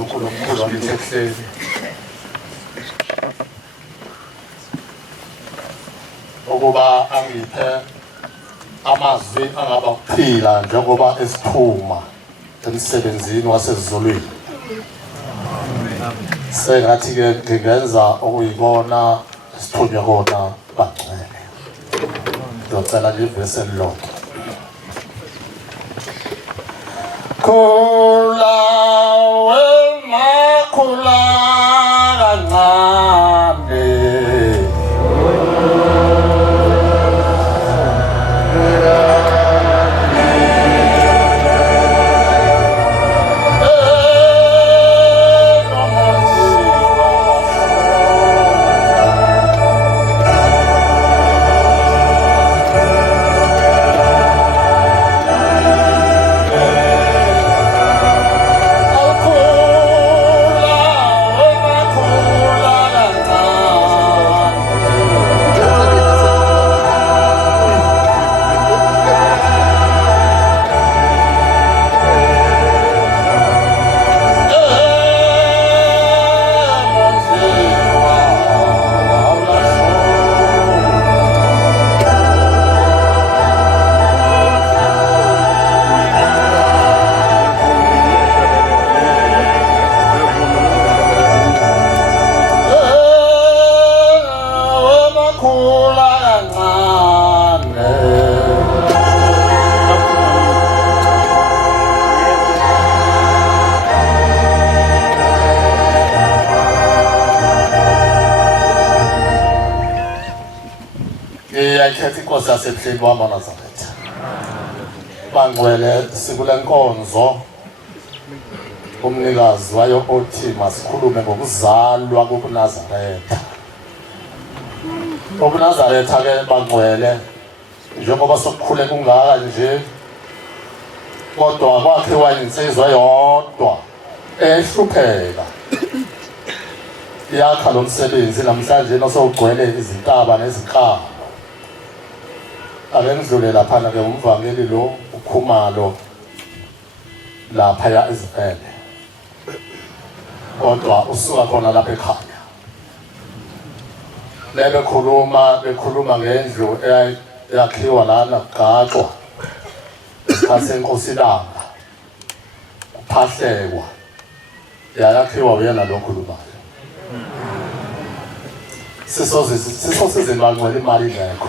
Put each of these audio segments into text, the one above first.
uNkulunkulu omkhulu wakithi ekuseni. Ukuba angiphe amazwi angaba ukuphila njengoba esiphuma emsebenzini wasezulwini. Sengathi-ke ngingenza okuyikona esithunywa kona bangcwele. Ngizocela nje ivesi elilodwa. Khula wema khula kancane. Ngiyakhetha inkosi yasebuhleni wamaNazaretha. Bangcwele sikule nkonzo umnikazi wayo othi masikhulume ngokuzalwa kobuNazaretha. UbuNazaretha-ke bangcwele njengoba sokukhule kungaka nje, kodwa kwakhiwa insizwa yodwa ehlupheka yakha lo msebenzi namhlanje nosogcwele izintaba nezinkaba. Ake ngidlule laphana-ke umvangeli lo ukhumalo laphaya ezivele, kodwa usuka khona lapha ekhaya. Bekhuluma ngendlu eyakhiwa lana kugaxwa isikhathi senkosi Langa, kuphahlekwa, yakhiwa uyena lo okhulumayo. Sisosizini bangcwele imali ngekho.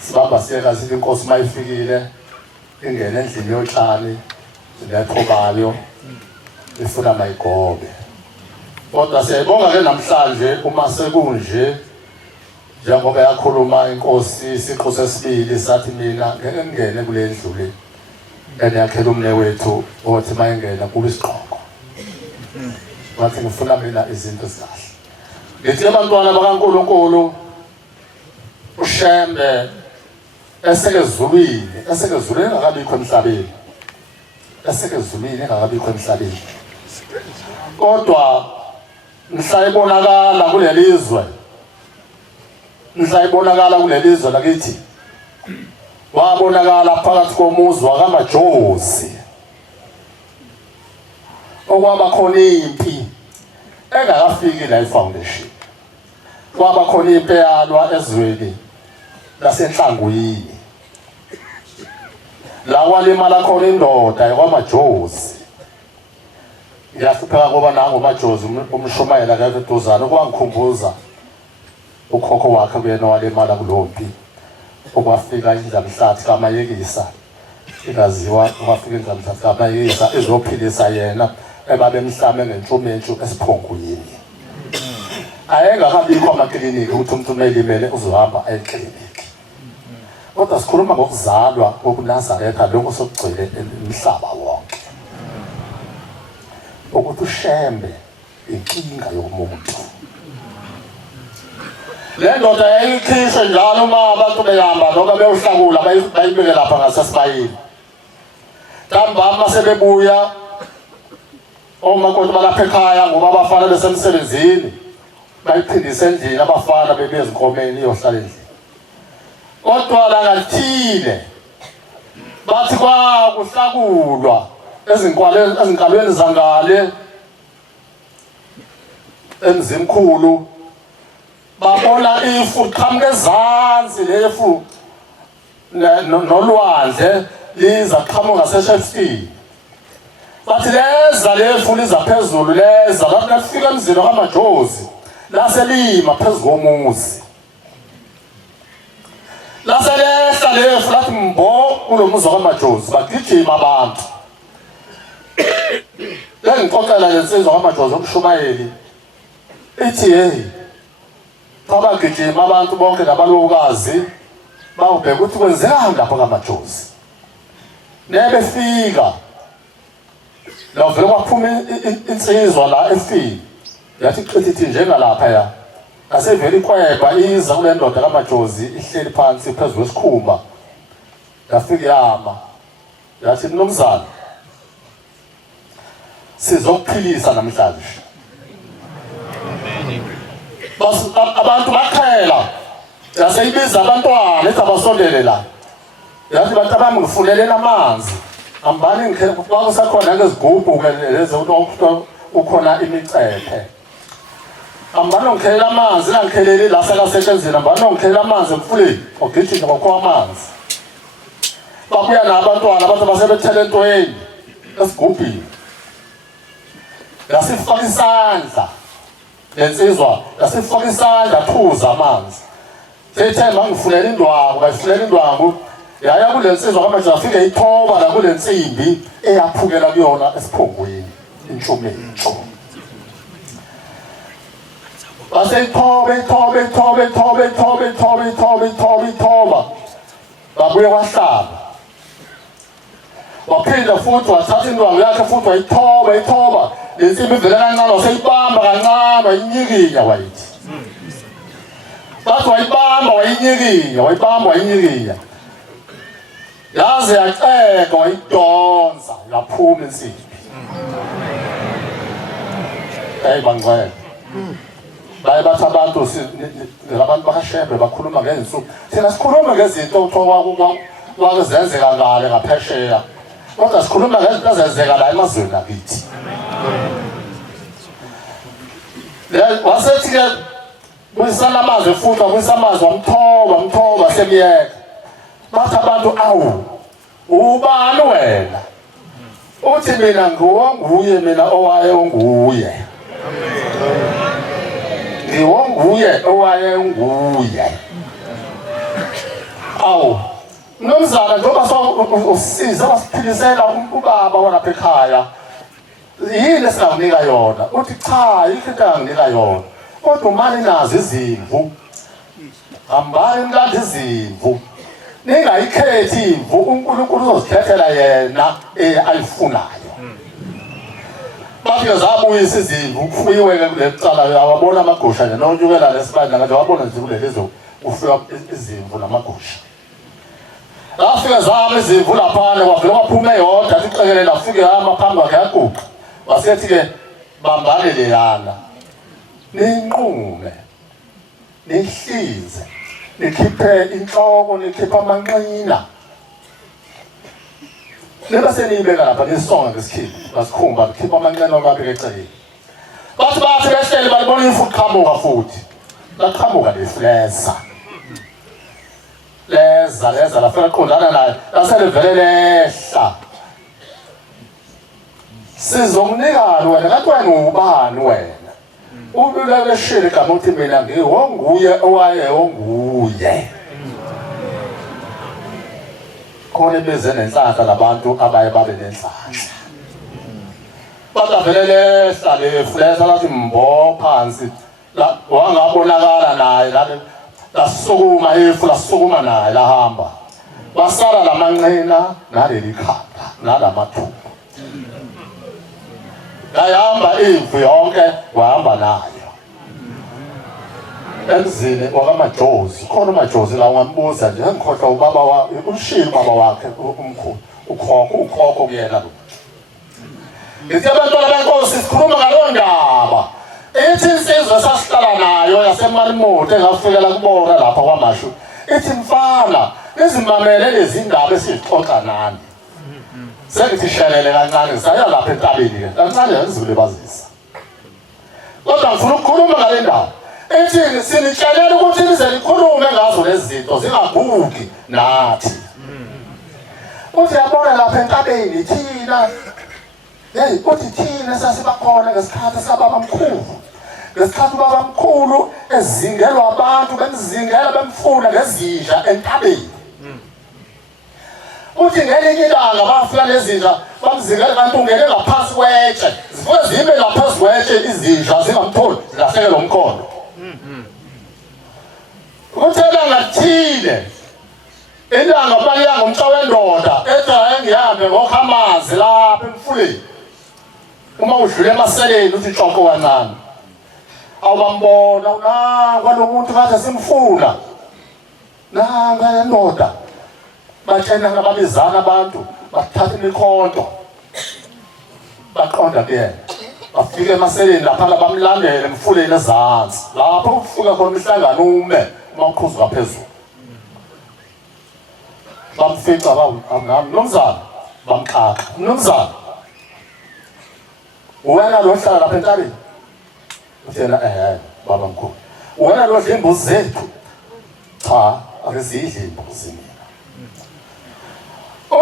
Sibamba siyeka sithi inkosi mayifikile ingene endlini yotshani nethobayo ifuna mayigobe. Kodwa siyayibonga-ke namhlanje uma sekunje njengoba yakhuluma inkosi isiqu sesibili sathi mina ngeke ngingene kule ndlu le enyakhela umne wethu othi mayengena kube isiqhoko. Wathi ngifuna mina izinto ezikahle. Ngithi abantwana bakaNkulunkulu uShembe esekezulwini engakabikho emhlabeni. Esekezulwini engakabikho emhlabeni. Kodwa mhla ibonakala kulelizwe. Mhla ibonakala kulelizwe lakithi. Wabonakala phakathi komuzi wakaMajosi. Okwaba khona impi engakafiki la ifoundation. Kwaba khona impi eyalwa ezweni lasenhlangwini. La walimala khona indoda yakwaMajosi. Ngiyahlupheka ngoba nangu uMajosi umshumayela kahle eduzane okwangikhumbuza ukhokho wakhe kuyena walimala kulompi. Okwafika indlamhlathi kaMayekisa. Ingaziwa kwafika indlamhlathi kaMayekisa ezophilisa yena ebabemhlame ngentshumentshu esiphongweni. Ayengakabikho amakliniki ukuthi umuntu umelimele uzohamba ekliniki. Kodwa sikhuluma ngokuzalwa kobuNazaretha lokho sokugcwele umhlaba wonke. Ukuthi uShembe inkinga yomuntu. Le ndoda yayikhishwe njalo uma abantu behamba noma beyohlakula bayibeke lapha ngasesibayini. Ntambama sebebuya omakoti balapha ekhaya ngoba abafana besemsebenzini bayiphindise endlini abafana bebuye ezinkomeni iyohlala endlini. Kodwa la ngathile bathi kwakuhlakulwa ezinkalweni zangale emzimkhulu babona ifu qhamuke ezansi lefu nolwandle liza qhamuka seshefini bathi leza lefu liza phezulu leza lapho lafika emzini kaMajozi laselima phezu komuzi laselehla lefu lathi mbo kulomuzi kaMajozi bagijima abantu lengixoxela lensizwa kaMajozi umshumayeli ithi hey babagijima abantu bonke nabalokazi bawubheka ukuthi kwenzekani lapha kaMajozi nebefika la vele kwaphuma insizwa la efini yathi qithi njengalapha ya asevele ikweba iza kule ndoda kaMajozi ihleli phansi phezulu kwesikhumba yafika yama yathi nomzana sizokuphilisa namhlanje abantu bakhela yaseyibiza abantwana ethi abasondele la yathi bantu abami ngifuneleni amanzi ambani kwakusakhona ngezigubhu-ke lezi ukhona imicephe ambani ngikhelela amanzi ngangikheleli la sekasetshenzini ambani ngikhelela amanzi emfuleni ogijima kwakho amanzi babuya nabantwana abantu basebethele entweni esigubhini yasifaka isandla lensizwa yasifaka isandla thuza amanzi sethe mangifunela indwangu kayifunela indwangu yaya kule nsizwa kaMajozi afike ithoba la kule nsimbi eyaphukela kuyona esiphongweni intshumentsho base ithoba babuye kwahlaba waphinda futhi wathatha indwangu yakhe futhi wayithoba le nsimbi ivele kancane waseyibamba kancane wayinyikinya wayithi bathi wayinyikinya yaze yaceka wayidonsa yaphuma insimbi bangcwele baye bathi abantu abantu bakashembe bakhuluma ngezinsuku thina sikhuluma ngezinto kuthiwa kwakuzenzeka ngale ngaphesheya kodwa sikhuluma ngezinto ezenzeka la emazweni akithi wasethi-ke buyisana amazwi futhi wabuyisa amazwi wamthoba semyeka bathi abantu awu ubani wena uthi mina ngiwonguye mina owayenguye ngiwonguye owayenguye awu nomzana njengoba usiza wasiphilisela ubaba walapha ekhaya yini esingakunika yona uthi cha yikho into anginika yona kodwa umane nazo izimvu hambani mlanda izimvu ningayikhethi imvu uNkulunkulu uzozikhethela yena ayifunayo bafike zabuyisa izimvu kufuyiwe-ke kule cala awabona amagusha nje nonyukela lesibandla ngathi wabona nje kulelizo kufika izimvu namagusha afike zama izimvu laphana kwavele kwaphume yodwa athi ixekelela afike hama phambi kwakhe yaguqa wasethi-ke bambane leyana ninqume nihlize nikhiphe inhloko nikhiphe amanqina leba seniyibeka lapha nisonga ngesikhumba nikhiphe amanqina okaphi eceleni bathi behleli balibona ifu qhamuka futhi laqhamuka lefleza leza lafika qondana naye laselivele lehla sizokunikani wena kanti wena ubani wena ubulele shiri igama uthi mina ngiwonguye owayewonguye khona beze nenhlanhla labantu abaye babe nenhlanhla bavele lehla lefleza lathi mbo phansi wangabonakala naye lasukuma ifu lasukuma naye lahamba basala lamanqina naleli khanda nalamathumbu yahamba imvu yonke wahamba nayo emzini wakaMajozi khona uMajozi la ungambuza nje ngikhohlwa ubaba ushilo ubaba wakhe umkhulu ukhokho kuyena lo ngithi abantwana benkosi sikhuluma ngalo ndaba ethi insizwe sasihlala nayo yaseMalimoti engafikela kubona lapha kwaMashu ithi mfana izimamele lezi ndaba esizixoxa nani sengithi shelele kancane saya lapha entabeni ke kancane ngizulibazisa kodwa ngifuna ukukhuluma ngale ndawo ethi sinitshelela ukuthi nize nikhulume ngazo lezi zinto zingagugi nathi uthi yabona lapha entabeni thina uthi thina sasibakhona ngesikhathi sababamkhulu ngesikhathi ubabamkhulu ezingelwa abantu bemzingela bemfuna ngezinja entabeni uthi ngelinye ilanga bafika lezinja bamzingela kanti ungene ngaphansi kwetshe zifike zibe ngaphansi kwetshe izinja zingamtholi zilahlekelwe umkhondo uthela ngathile ilanga baliyanga umhla wendoda ethi engihambe ngokha amanzi lapha emfuleni uma udlule emaseleni uthi tshoko kancane awubambona unanga lo muntu kade simfuna nanga indoda batshena ngababizana abantu bathatha imikhonto baqonda kuyena bafika emaseleni lapha bamlandela emfuleni ezansi lapho kufika khona imihlangano ume uma uqhuzuka phezulu bamfica nomzana bamxaka nomzana wena lo hlala lapha entabeni uthena baba mkhulu wena lo dla imbuzi zethu cha akuzidli imbuzi mina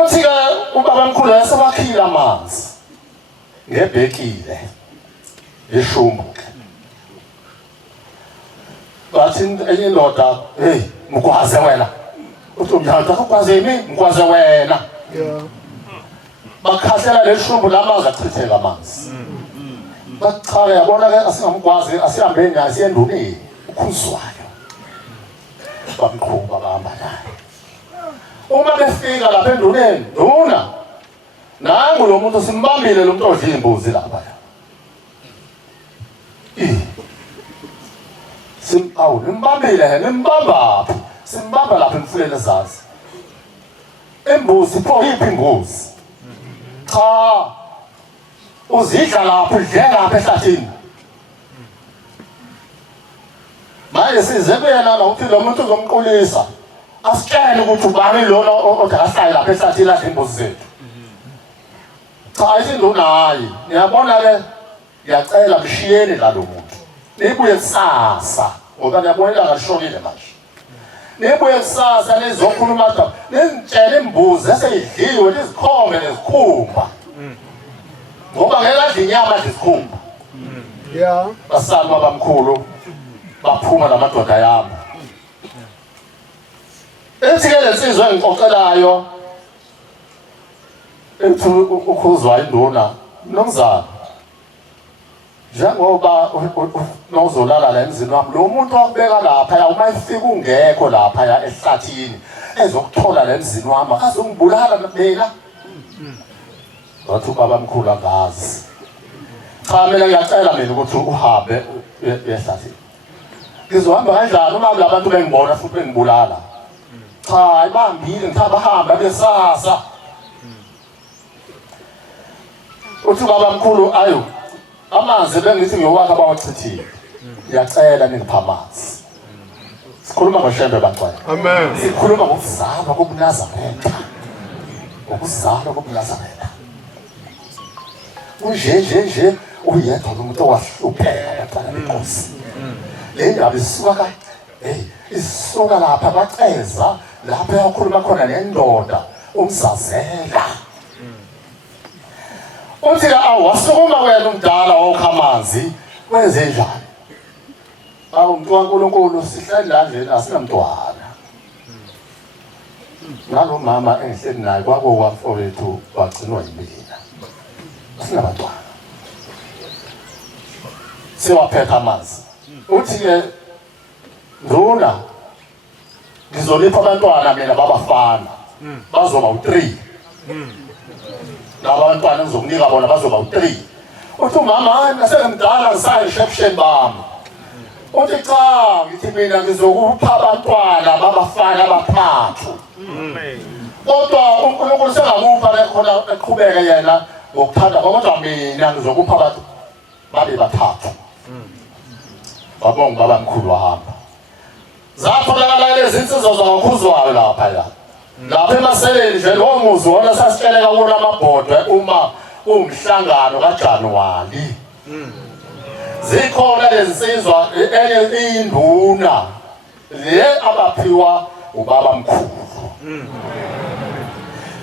uthi-ke ubaba mkhulu yasebakhile amanzi ngebhekile eshumbu bathi enye indoda hey mgwaze wena uthi umnyaka akugwaze yini mgwaze wena bakhahlela leshumbu lamanzi achitheka amanzi bachawe yabona ke asingamgwazi asihambe ngaye siyenduneni ukhuzwayo bamqhuba bahamba naye uma befika lapha enduneni nduna nangu lo muntu simbambile lo muntu odla imbuzi lapha nimbambile nimbamba simbamba lapha emfuleni ezazi imbuzi pho yiphi imbuzi cha uzidla lapha udle lapha ehlathini manje size kuyena ukuthi lo muntu uzomqulisa asitshele ukuthi ubani lona othi akahlale lapha ehlathini adla imbuzi zethu cha isindunayi niyabona ke ngiyacela mshiyeni la lo muntu nibuye kusasa ngoba ngiyabona ilanga lishonile manje nibuye kusasa nizokhuluma kodwa nizitshele imbuzi eseyidliwe nizikhombe nezikhumba ngoba ngeke adle inyama lezikhumba basali babamkhulu baphuma namadoda yabo ethi-ke lensizwe engixoxelayo ethi ukhuzwa induna nomzana njengoba nozolala la emzini wami lo muntu wakubeka lapha uma efika ungekho lapha ehlathini ezokuthola la emzini wami akazongibulala mina wathi ubaba mkhulu angazi cha mina ngiyacela mina ukuthi uhambe ehlathini ngizohamba kanjani uma labantu bengibona futhi bengibulala cha ayibambile ngithi abahamba besasa uthi ubaba mkhulu ayo amanzi bengithi ngiyowakha bawachithile ngiyacela ningipha amanzi sikhuluma ngoshembe bantwana amen sikhuluma ngokuzalwa kobuNazaretha ngokuzalwa kobuNazaretha nje uyedwa umuntu owahlupheka abantwana benkosi le ndaba isuka isuka lapha baceza lapha yakhuluma khona nendoda umzazela uthi awasukuma wena umdala wokha amanzi wenze njani umuntu kaNkulunkulu sihlala nje asinamntwana nalo mama engihleli naye kwakowafowethu wagcinwa yimina asinabantwana siwaphetha amanzi uthi-ke nduna ngizolipha abantwana mina babafana bazoba u-3 laba bantwana engizokunika bona bazoba u-3 uthi umama nasemdala ngisayishepsheni bami uthi cha ngithi mina ngizokupha abantwana babafana abathathu kodwa uNkulunkulu sengamupha khona eqhubeke yena ngokuthanda kodwa mina ngizokupha abantu babe bathathu wabonga baba mkhulu wahamba zatholakala lezi insizwa zakhuzwayo lapha lapha emaseleni nje lo muzi wona sasitsheleka kuwona amabhodwe uma umhlangano kaJanuwari zikhona lezisizwa enye induna le abaphiwa ubaba mkhulu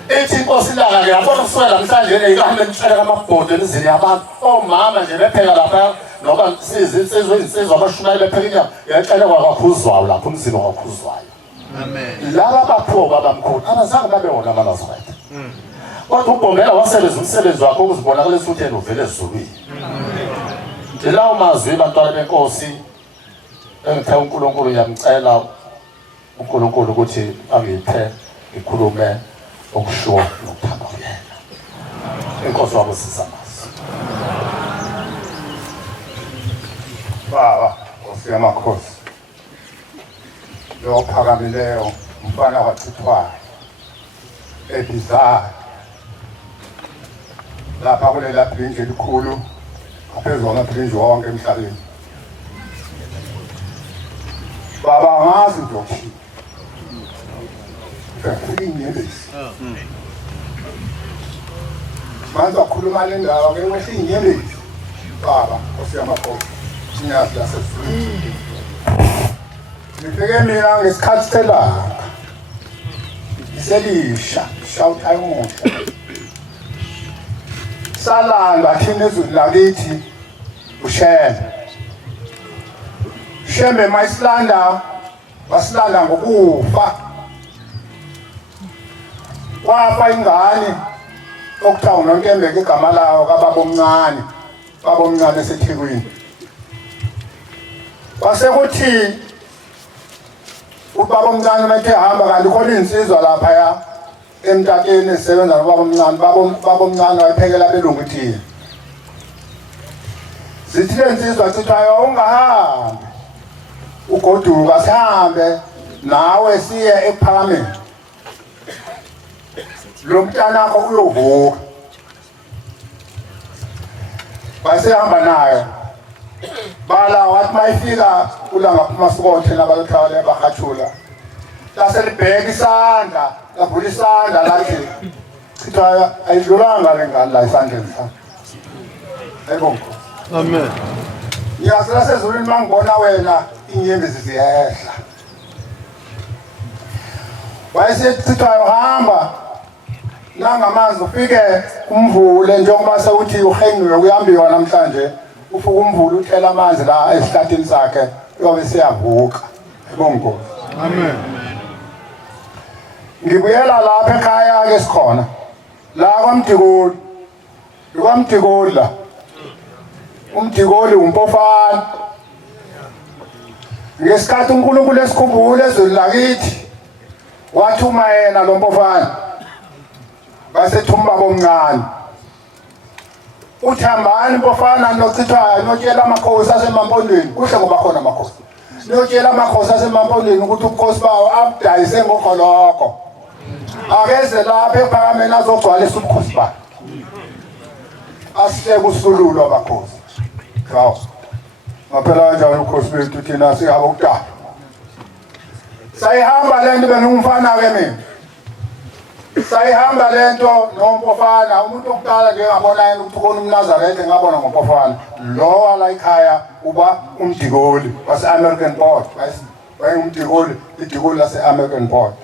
ethi inkosi langa ngiyabona kusukela namhlanje eyihambe emtshela amabhodwe emizini yabantu omama nje bepheka lapha noba sizwe abashumayeli bepheka inyama yacela kwakhuzwayo lapho umzini wakhuzwayo amen laba baphiwa ubaba mkhulu abazange babe wona amaNazaretha kodwa uBhombela wasebenza umsebenzi wakhe ukuzibonakalisa ukuthi yena uvele ezulwini lawo mazwi bantwana benkosi engithe uNkulunkulu ngiyamcela uNkulunkulu ukuthi angiphe ikhulume okushuwa nokuthanda kuyena inkosi wabusisa masi baba Nkosi yamakhosi lo phakamileyo umfana waChithwayo eDizaya lapha kulela bridge elikhulu ngaphezulu kwamabridge wonke emhlabeni baba ngazi nje ukuthi inyembezi manje wakhuluma le ndawo ke wehle inyembezi baba Nkosi yamakhosi sinyazi lasesifuni ngifike mina ngesikhathi selanga iselisha shawutha umuhle salanga thina ezweni lakithi ushembe mayisilanda wasilanda ngokufa wafa ingane okuthiwa uNonkembeka igama lawo kababa omncane eseThekwini wasekuthi ubaba omncane methe hamba kanti khona insizwa lapha ya emtateni esebenza nobaba omncane baba omncane wayephekela belungu itiye zithi lensizwa Chithwayo ungahambi ugoduka sihambe nawe siye ePhakameni lo mntanakho uyovuka basehamba naye bala wathi mayifika ulanga kumasokothe nabalethwale bahathula laselibheka isandla lavula isandla lathi Chithwayo ayidlulanga le ngane la isandleni sakhe ayibongo amen ngiyasela sezulwini mangibona wena inyembezi ziyehla wayesethi Chithwayo hamba nangamanzi ufike umvule njengoba sewuthi uhengiwe kuhambiwa namhlanje ufike umvule uthela amanzi la esihlathini sakhe uyobe siyavuka ebongo amen ngibuyela lapha ekhaya ke sikhona la kwaMdikoli la uMdikoli uMpofana ngesikhathi uNkulunkulu esikhumbule ezweni lakithi wathuma yena lo Mpofana basethumba bomncane uthambani Mpofana noChithwayo notshela amakhosi asemampondweni kuhle ngoba khona amakhosi notshela amakhosi asemampondweni ukuthi ubukhosi bawo abudayise ngokholoko akeze lapha ePhakameni azogcwalisa ubukhosi bakhe asihleke usululo amakhosi hawo ngaphela kanjani ubukhosi bethu thina sihamba ukudala sayihamba lento benumfana ke mina sayihamba lento noMpofana umuntu okuqala nje ngabona yena ukuthi khona umNazaretha ngabona ngoMpofana lo ala ekhaya uba uMdikoli wase-American Port wayeUMdikoli iDikoli lase-American Port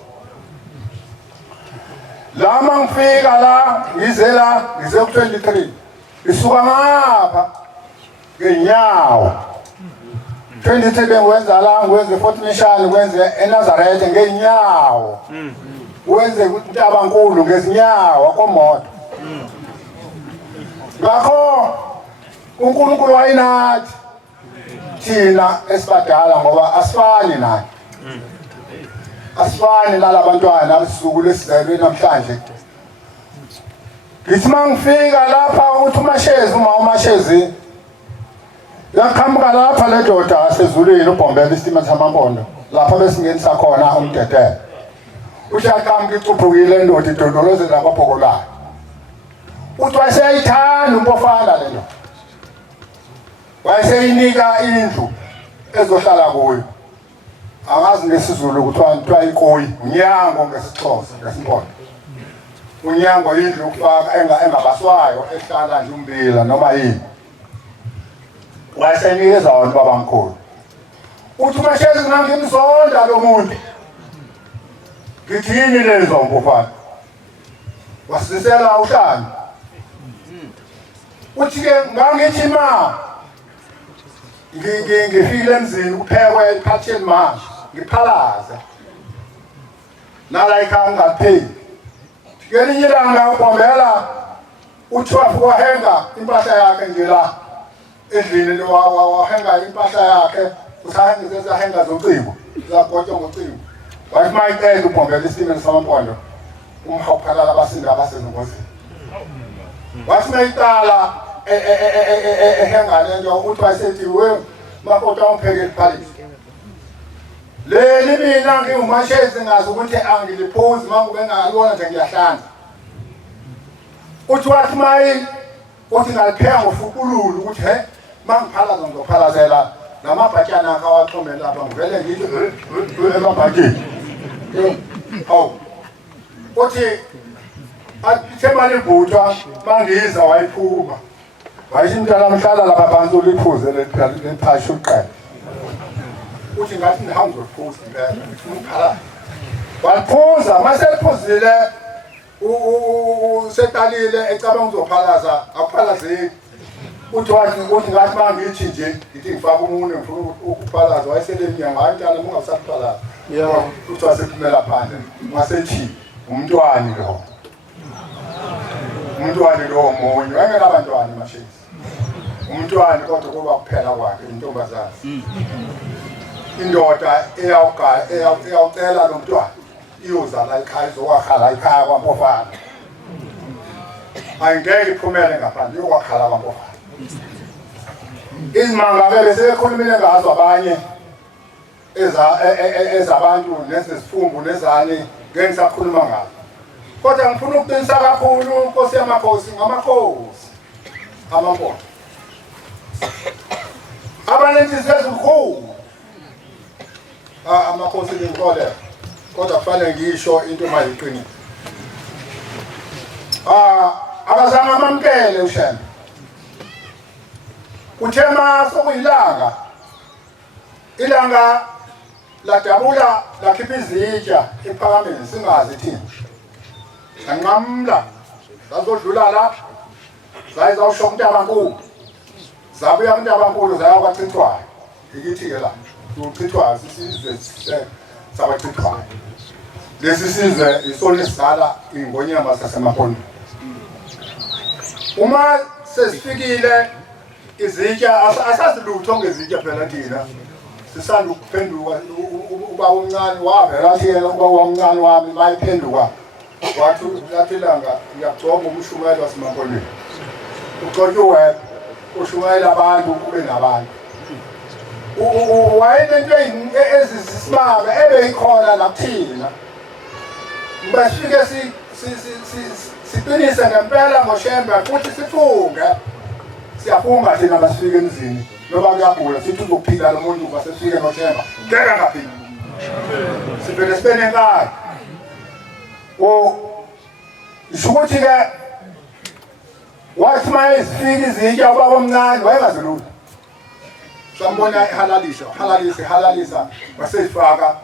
lama ngifika la ngize ku-23 isuka ngapha ngenyawo 23 bengiwenza la ngiwenze i-Fort Mission ngiwenze eNazaretha ngenyawo wenze uNtabankulu ngezinyawo komoto ngakho uNkulunkulu wayinathi thina esibadala ngoba asifani naye asifani nalabantwana abasuku lesizalwe namhlanje ngithi mangifika lapha uthi uMashezi yakhambuka lapha le doda asezulwini uBhombela istima samampondo lapha besingenisa khona umdedele ushaqhamuka icuphukile ndoda idondolozela kwaBhokolayo uthi wayeseyithanda uMpofana le nto wayeseyinika indlu ezohlala kuyo angazi ngesizulu kuthiwa ikoyi unyango ngesixhosa ngesimpondo unyango yindlu yokufaka engabaswayo ehlala nje umbila noma yini wayesenikeza abantu babamkhulu uthi uMashezi ngangimzonda lo muntu ngithi yini lezo mfana wasisela uhlani uthi ke ngangithi ma ngifile emzini kuphekwe iphatheni manje ngiphalaza nala ikhaya ngapheli ngelinye ilanga ubombela uthi wahenga impahla yakhe nje la endlini wahenga impahla yakhe usahenga zocingo zagotywa ngocingo wathi mayiqeda ubombela isitimela samampondo umhawuphalala abasinda abasezingozini wathi mayiqala ehengane nje uthi wayesethi we makota umpheke liphalishi leli mina ngiwuMashezi ngazi ukuthi angiliphuzi mangube ngayibona nje ngiyahlanza uthi wathi mayi uthi ngalipheka ngofukululu ukuthi he mangiphalaza ngizophalazela namabhatyana akhe awaxhomele lapha ngivele ngithi emabhatyeni awu uthi athe malivuthwa mangiza wayiphuma wayithi mntana mhlala lapha phansi uliphuze lephasha uqele uthi ngathi ndihambe uzophuza impela ngifuna ukuphala waliphuza maseliphuzile useqalile ecabanga uzophalaza akuphalazeki uthi ngathi mangithi nje ngithi ngifaka umunwe ngifuna ukuphalaza wayesele inyanga hayi mntana mungasaphalaza uthi wasephumela phandle wasethi umntwana lo umntwana lo omunye wayengenabantwana Mashezi umntwana kodwa kuba kuphela kwakhe intombazana indoda eyawucela lo mntwana iyozala ekhaya izokwakhala ekhaya kwaMpofana ayingeke iphumele ngaphandle iyokwakhala kwaMpofana izimanga-ke besebekhulumile ngazo abanye ezabantu nezezifumbu nezani ngeke ngisakhuluma ngazo kodwa ngifuna ukuqinisa kakhulu Nkosi yamakhosi ngamakhosi amampondo abanenhliziyo ezinkulu amakhosi nginkole kodwa kufanele ngisho into mayiqinile abazange amamkele uShembe uthema sokuyilanga ilanga ladabula lakhipha izitsha ephakameni singazi thina sanqamla zazodlula la zayizawushoka uNtabankulu zabuya uNtabankulu zaya kwaChithwayo ikithi-ke la uChithwayo sisizwe sabachithwayo lesi sizwe isona esidala iy'ngonyama zasemapondweni uma sesifikile izitsha asazilutho ngezitsha phela thina sisanda ukuphenduka ubaba omncane wavela athi yena ubaba omncane wami mayiphenduka wathi lathi ilanga ngiyagcoba umshumayeli wasemapondweni uxotshe uwena ushumayela abantu ube nabantu wayenento ezisisimanga ebeyikhona nakuthina basifike siqinise ngempela ngoShembe futhi sifunge siyafunga thina basifike emzini noba kuyagula sithi uzophila lo muntu basefike noShembe ngeke ngaphila sivele sibe nenkani isho ukuthi-ke wathi uma ezifika izitsha ubaba omncane wayengazilutho sambona halalisa waseyifaka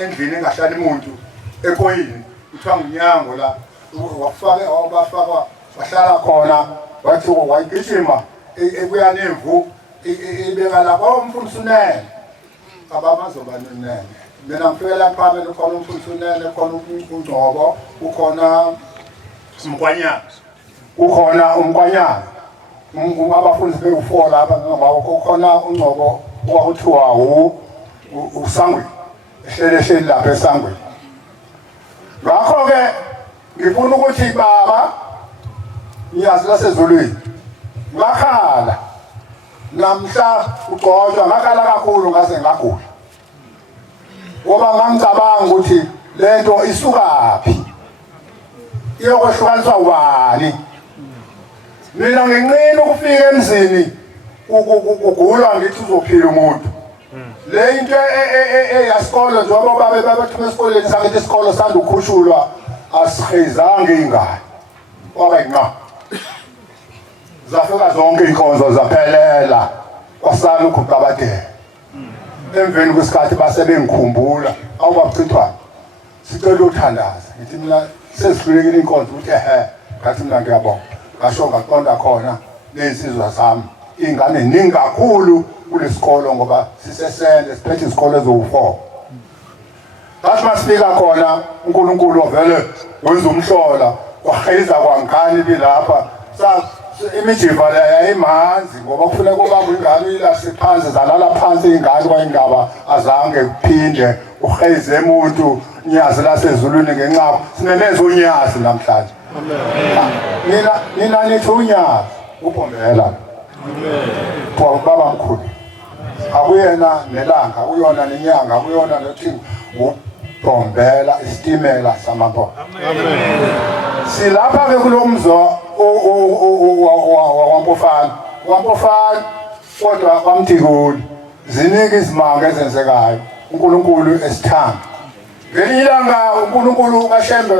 endlini engahlali muntu ekoyini kuthiwa nguNyango la wabafaka wahlala khona wathi wayigijima ebuya nemvu ibeka lapha umfundisi uNene abamazoba noNene mina ngifike lapha mina khona umfundisi uNene khona uNgcobo ukhona uMkwanyana ukhona uMkwanyana abafundisi be-4 lapha kukhona uNgcobo owakuthiwa uSangweni ehleli lapha eSangweni ngakho-ke ngifuna ukuthi baba ngiyazi lasezulwini ngakhala namhla ugcotshwa ngakhala kakhulu ngase ngagula ngoba ngangicabanga ukuthi lento isukaphi iyokwehlukaniswa ubani mina nginqina ukufika emzini ugulwa ngithi uzophila umuntu le into yasikolo njengoba babe babathume esikoleni sakithi isikolo sanda ukhushulwa asihezange ingane waba inqa zafika zonke inkonzo zaphelela kwasala ukugqabadela emveni kwesikhathi base bengikhumbula awubachithwana sicela uthandaza ngithi mina sesidlulekile inkonzo ukuthi ngathi mina ngiyabonga ngasho ngaqonda khona nensizwa zami ingane ningi kakhulu kulesikolo ngoba sisesende siphethe isikole ezo4 bathi masifika khona uNkulunkulu ovele wenza umhlola waheza kwangani bilapha imijiva leya yayimanzi ngoba kufuneka ubamba ingane uyilase phansi zalala phansi ingane kwayindaba azange kuphinde uheze umuntu nyazi lasezulwini ngenqaba sinemenza unyazi namhlanje mina nithi unyazi uPhombela baba mkhulu akuyena nelanga uyona nenyanga akuyona nothini uPhombela isitimela samapho amen silapha ke kulomzo wampofana kodwa kwamthikuli ziningi izimanga ezenzekayo uNkulunkulu esithanda ngelinye ilanga uNkulunkulu kaShembe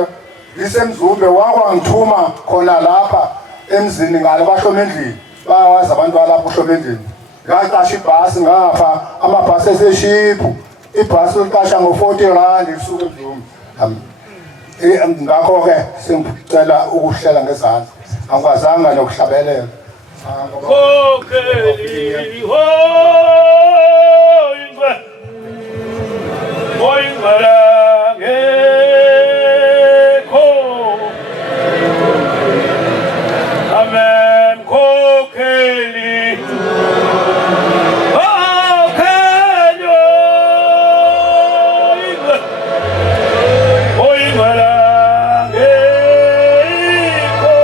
lisemzumbe wakwangithuma khona lapha emzini ngale bahlomendlini bayawazi abantu balapha uhlomendlini ngaqasha ibhasi ngapha amabhasi eseshiphu ibhasi liqasha ngo40 rand isuke emzumbe ngakho ke sengicela ukuhlela ngezandla angikwazanga nokuhlabelela Kokeli ho ingwe Moingwarange ko Amen kokeli Okenyo ingwe Moingwarange ko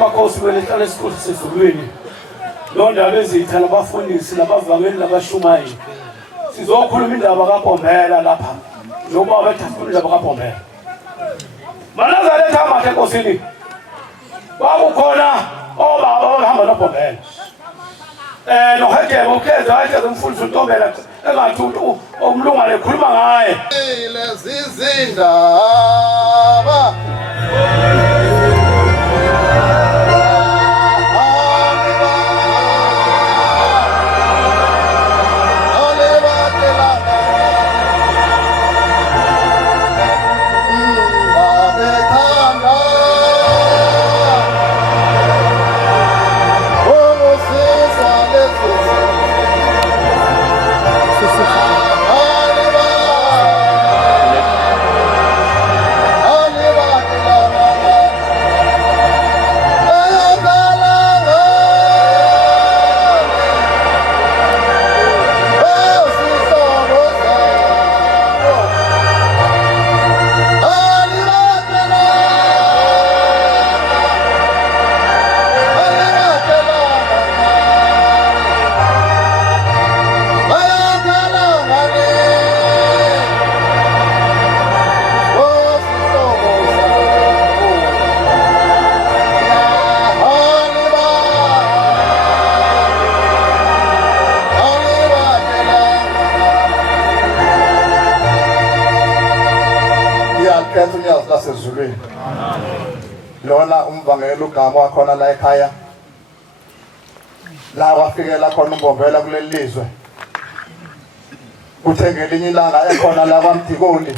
amakhosi welehlala esikhulu sezulwini lo ndaba ezitha nabafundisi nabavangeli nabashumayeli sizokhuluma indaba kaPhombela lapha noma bethafuna indaba kaPhombela manazaletha amathe enkosini bakukhona obaba bahamba noPhombela noHagebe ukheza ayethe umfundisi uNtombela engathi umlungane ekhuluma ngaye lezi zindaba sezulwini lona umvangelo ugama wakhona la ekhaya la wafikela khona uMbombela kuleli lizwe kuthe ngelinye ilanga ekhona la kwaMdikoni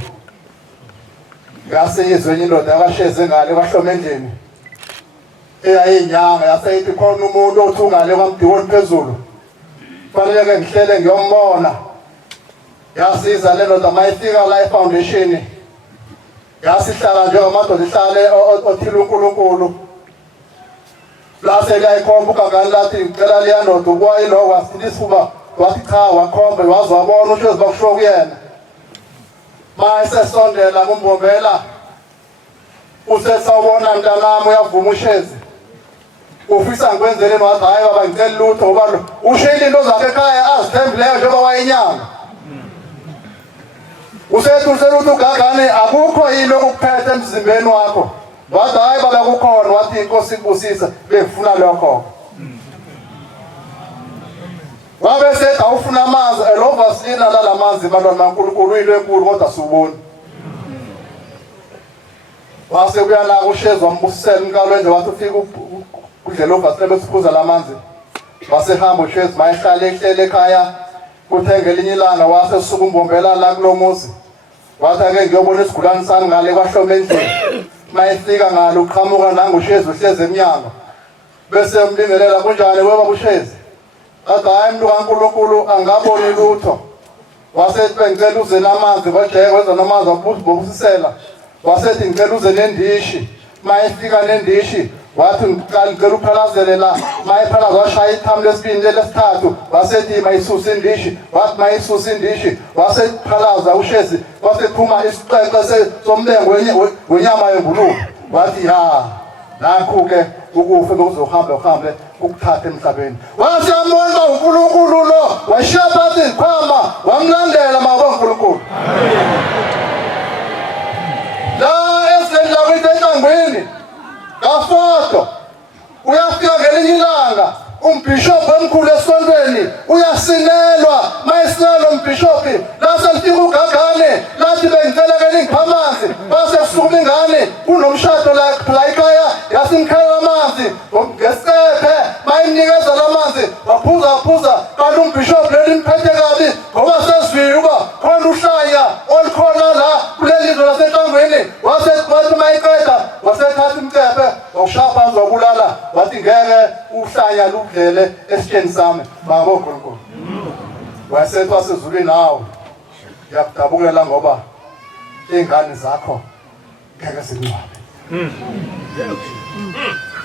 ngasizwe indoda yakasheze ngale kwaHlomendlini eyayinyanga yaseyithi khona umuntu othungale kwaMdikoni phezulu fanele ke ngihlele ngiyombona yasiza le ndoda mayifika la efoundation yasihlala njengamadoda ihlale othile uNkulunkulu lase liyayikhomba ugagani lathi ngicela liyandoda ukwayilo wasithi isifuba wathi cha wakhombe waze wabona uShezi bakusho kuyena mayesesondela kumbombela usesawubona mntanami uyavuma uShezi ufisa ngikwenzeleni wathi hayi baba ngicela lutho ngoba ushayile into zakhe ekhaya azithembileyo njengoba wayenyanga usethi useluthi ugagane akukho yini okuphethe emzimbeni wakho wathi hayi baba kukhona wathi inkosi ikubusisa befuna lokho wabe sethi awufuna amanzi elovasilina lalamanzi bantwana kaNkulunkulu uyilo enkulu kodwa siwuboni wase kuyanaka uShezi wambusisela umkalwenze wathi ufika kudlela ovasile besiphuza lamanzi wasehamba uShezi mayehlala ehlele ekhaya kuthenga elinye ilanga wase suka umbombela la kulomuzi wathi ake ngiyobona isigulane sami ngale kwahloma endlini mayefika ngalo uqhamuka nanguShezi uhleze eminyango bese umlingelela kunjani weba uShezi athi hayi mntu kaNkulunkulu angaboni lutho wasethi bengicela uze namanzi bajeke wenza namanzi wabusisela wasethi ngicela uze nendishi mayefika nendishi wathi ngicela uphalazele la mayephalaza washaya ithamu lesibili lesithathu wasethi mayisusa indishi wathi mayisusa indishi wasephalaza uShezi wasephuma isiqeqe sombengo wenyama yengulube wathi ha nakho-ke ukufa bekuzohambe ukuthatha emhlabeni wasiyambona uNkulunkulu lo washiya phansi izikhwama wamlandela uNkulunkulu la esendla kwitentangweni kafoto uyafika ngelinye ilanga umbhishophu omkhulu esontweni uyasinelwa mayesinelwa umbhishophu lase lifika ugagane lathi bengicela ke ningipha amanzi base kusukuma ingane kunomshado la ekhaya yasimkhela amanzi ngesephe mayimnikeza lamanzi waphuza kanti umbhishophu leli mphethe kabi ngoba sesizwile uba khona uhlanya olukhona la kuleli zwe lasetangweni wasethi mayiqeda wasethatha umcephe wawushaya phansi wabulala wathi ngeke uhlanya ludlele esitsheni sami babo uNkulunkulu wasethi wasezulwini nawo ngiyakudabukela ngoba ingane zakho ngeke zingcwabe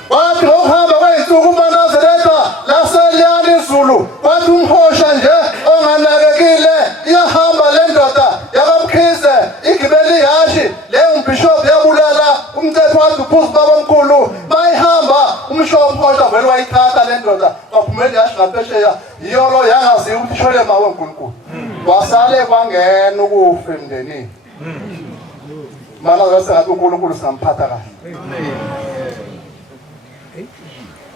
wathi ngokuhamba kwey'nsuku uManazeretha laseliyana izulu wathi umhosha nje onganakekile iyahamba le ndoda yakamkhize igibele ihashi leyo umbhishophu yabulala umthetho wathi uphuzi babamkhulu bayihamba umhosha vele wayithatha le ndoda waphumela ihashi ngaphesheya yiyo lo yangaziyo ukuthi ishole uNkulunkulu wasale kwangena ukufa emndenini Manazeretha ngathi uNkulunkulu singamphatha kahle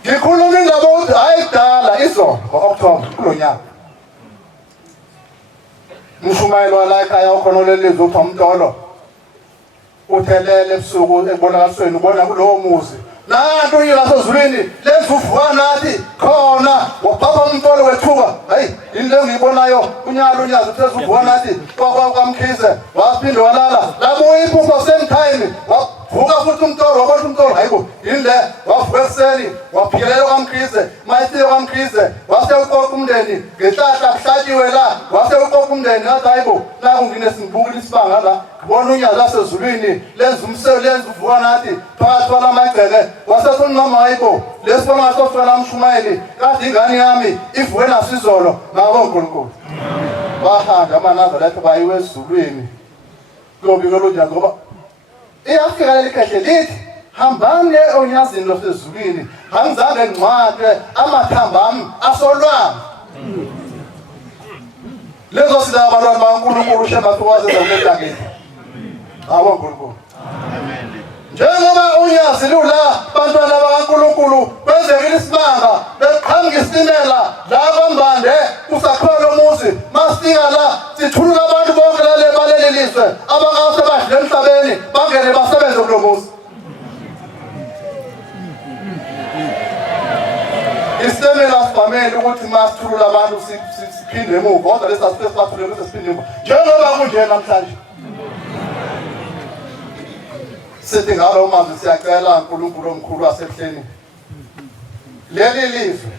ngikhuluma indaba ukuthi hayi kudala izolo ngo-October kulo nyaka umshumayelo la ekhaya ukhona olelizwe ukuthi uMtolo uthelele ebusuku ekubonakalisweni ubona kulowo muzi nanto uyingasezulwini lenza uvuka nathi khona waphatha uMtolo wethuka hayi yini le engiyibonayo unyazi utheza uvuka nathi kwaMkhize waphinde walala labuya iphupho same time wavuka futhi uMtolo wabona uMtolo hayibo yini le wavuka ekuseni waphikelela kwaMkhize mayifike kwaMkhize wasewuqoqa umndeni ngehlahla kuhlatshiwe la wasewuqoqa umndeni ngathi hayibo naku ngine singibukile isibanga la ngibona unyazi lasezulwini lenza lenza uvuka nathi phakathi kwalamagceke wasethi unqama hayibo lesibona ngasofika namshumayeli kade ingane yami ivuke nasizolo ngabo uNkulunkulu bahamba aManazeretha bayiwe ezulwini lobikelo unyazi ngoba iyafika leli khehle lithi hambani onyazini losezulwini angizange ngcwathe amathambo ami asolwanga lezo sila abantwana baNkulunkulu shemathukwaze zokulelakithi ngabo uNkulunkulu njengoba unyazi lula bantwana bakaNkulunkulu kwenzekile isibanga beqhamuka isitimela la kwambande usakhona umuzi masifika la sithulula abantu bonke lale baleli lizwe abangase badle emhlabeni bangene basebenze kulo muzi isitimela sivamele ukuthi masithulula abantu siphinde emuva kodwa lesasiphinde emuva njengoba kunje namhlanje sithi ngalo manje siyacela uNkulunkulu omkhulu wasebuhleni leli lizwe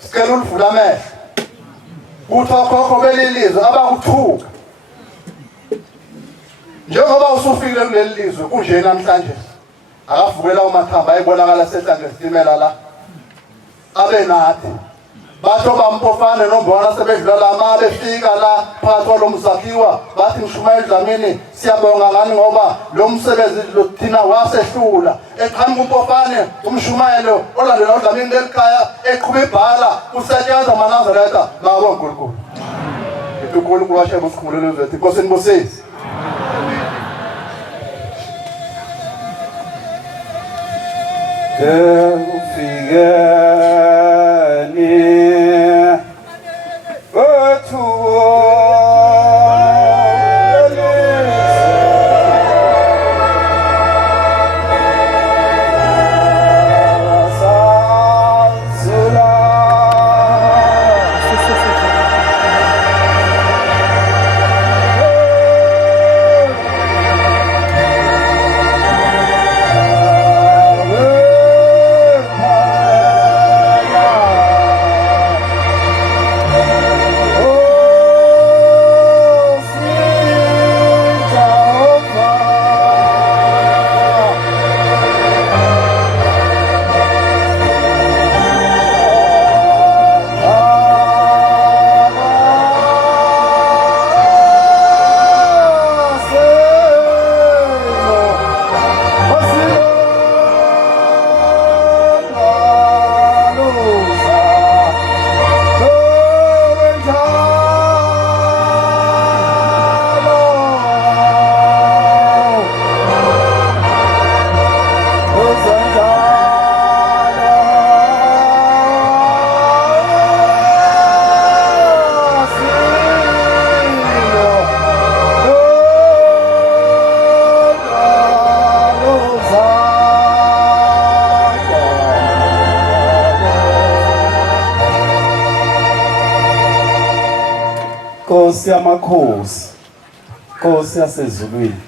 sicela ulivula amehlo uthi okhokho belilizwe abakuthuka njengoba usufikile kuleli lizwe kunje namhlanje akavukela umathamba ayibonakala sehlanje isitimela la abe nathi batho bampofane nombona sebedlula lama befika la phakathi kwalomzakhiwa bathi Mshumayeli Dlamini siyabonga ngani ngoba lo msebenzi thina wasehlula eqhamuka umpofane uMshumayeli olandela uDlamini lelikhaya eqhubha ibhala kusetshenzwa amanazareta lawo uNkulunkulu uNkulunkulu washaya usikhulule zethu Nkosini Bosisi Nkosi yamakhosi, Nkosi yasezulwini.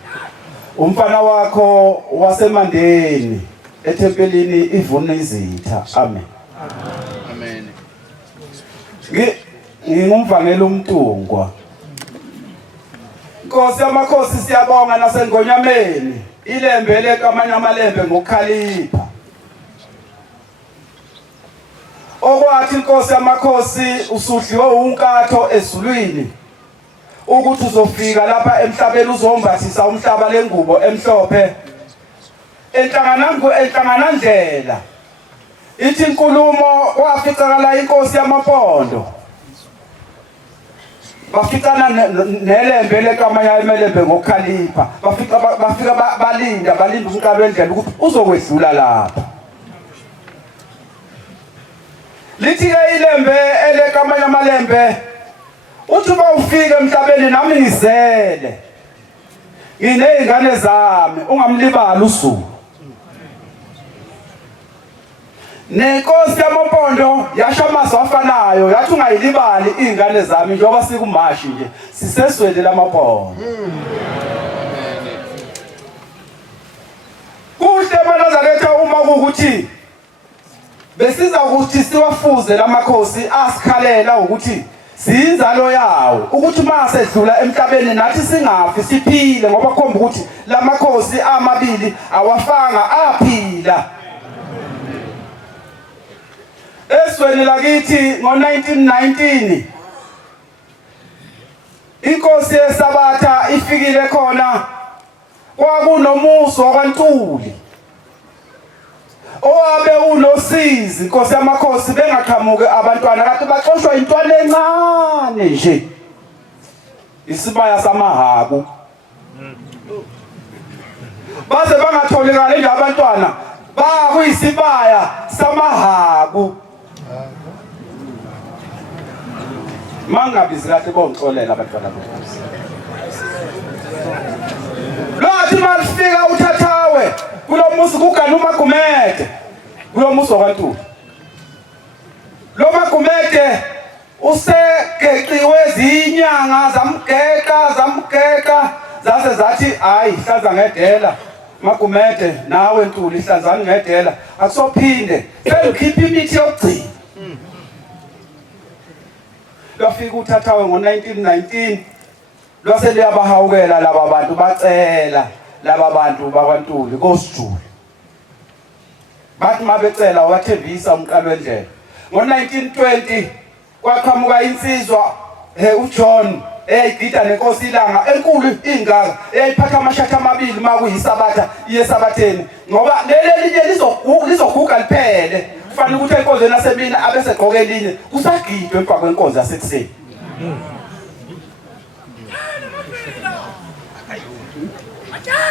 Umfana wakho wasemandeni ethempelini ivuna izitha. Amen. Amen. Ngingumvangeli uMtungwa. Nkosi yamakhosi siyabonga nasengonyameni ilembe lekamanye amalembe ngokukhalipha. Okwathi Nkosi yamakhosi usudliwe unkatho ezulwini ukuthi uzofika lapha emhlabeni uzombathisa umhlaba lengubo emhlophe enhlangana ndlela ithi inkulumo kwaficakala inkosi yamaphondo baficana nelembe lekamanye amalembe ngokukhalipha bafika balinda umhlaba endlela ukuthi uzokwedlula lapha. Lithi ilembe elekamanye amalembe uthi uma ufika emhlabeni nami ngizele nginezingane zami ungamlibali uSulu. Nenkosi yamaphondo yasho amazwi afanayo yathi ungayilibali izingane zami njengoba sikumashi nje siseswele lamaphondo. Kuhle banazaletha uma ukuthi besiza ukuthi siwafuze lamakhosi asikhalela ukuthi sinzalo yawo ukuthi mase sedlula emhlabeni nathi singafi siphile ngoba khomba ukuthi lamakhosi amabili awafanga aphila. Esweni lakithi ngo1919 inkosi yeSabatha ifikile khona kwakunomuso kwaNtuli owabe unosizi Nkosi yamakhosi bengaqhamuke abantwana kade baxoshwa intwana encane nje isibaya samahaku baze bangatholikala nje abantwana bakuyisibaya samahaku mangabizi kahle bongixolela abantwana benkosi Lathi malifika uThathawe kulomuzi kugana uMagumede kulomuzi wakwaNtuli. Lo Magumede usegeqiwe izinyanga zamgeka zase zathi hayi hlanza ngedela Magumede nawe Ntuli hlanzani ngedela akusophinde sengikhipha imithi yokugcina. Lafika uThathawe ngo1919 lwase liyabahawukela laba bantu bacela laba bantu bakwaNtuli koSijulu bathi mabecela wathembisa umqalo wendlela ngo1920 kwaqhamuka insizwa uJohn eyayigida nenkosi ilanga enkulu ingaka eyayiphatha amashati amabili makuyisabatha iyesabatheni ngoba leli linye lizoguga liphele kufanele ukuthi enkonzweni yasemini abesegqoke elinye kusagidwe emva kwenkonzo yasekuseni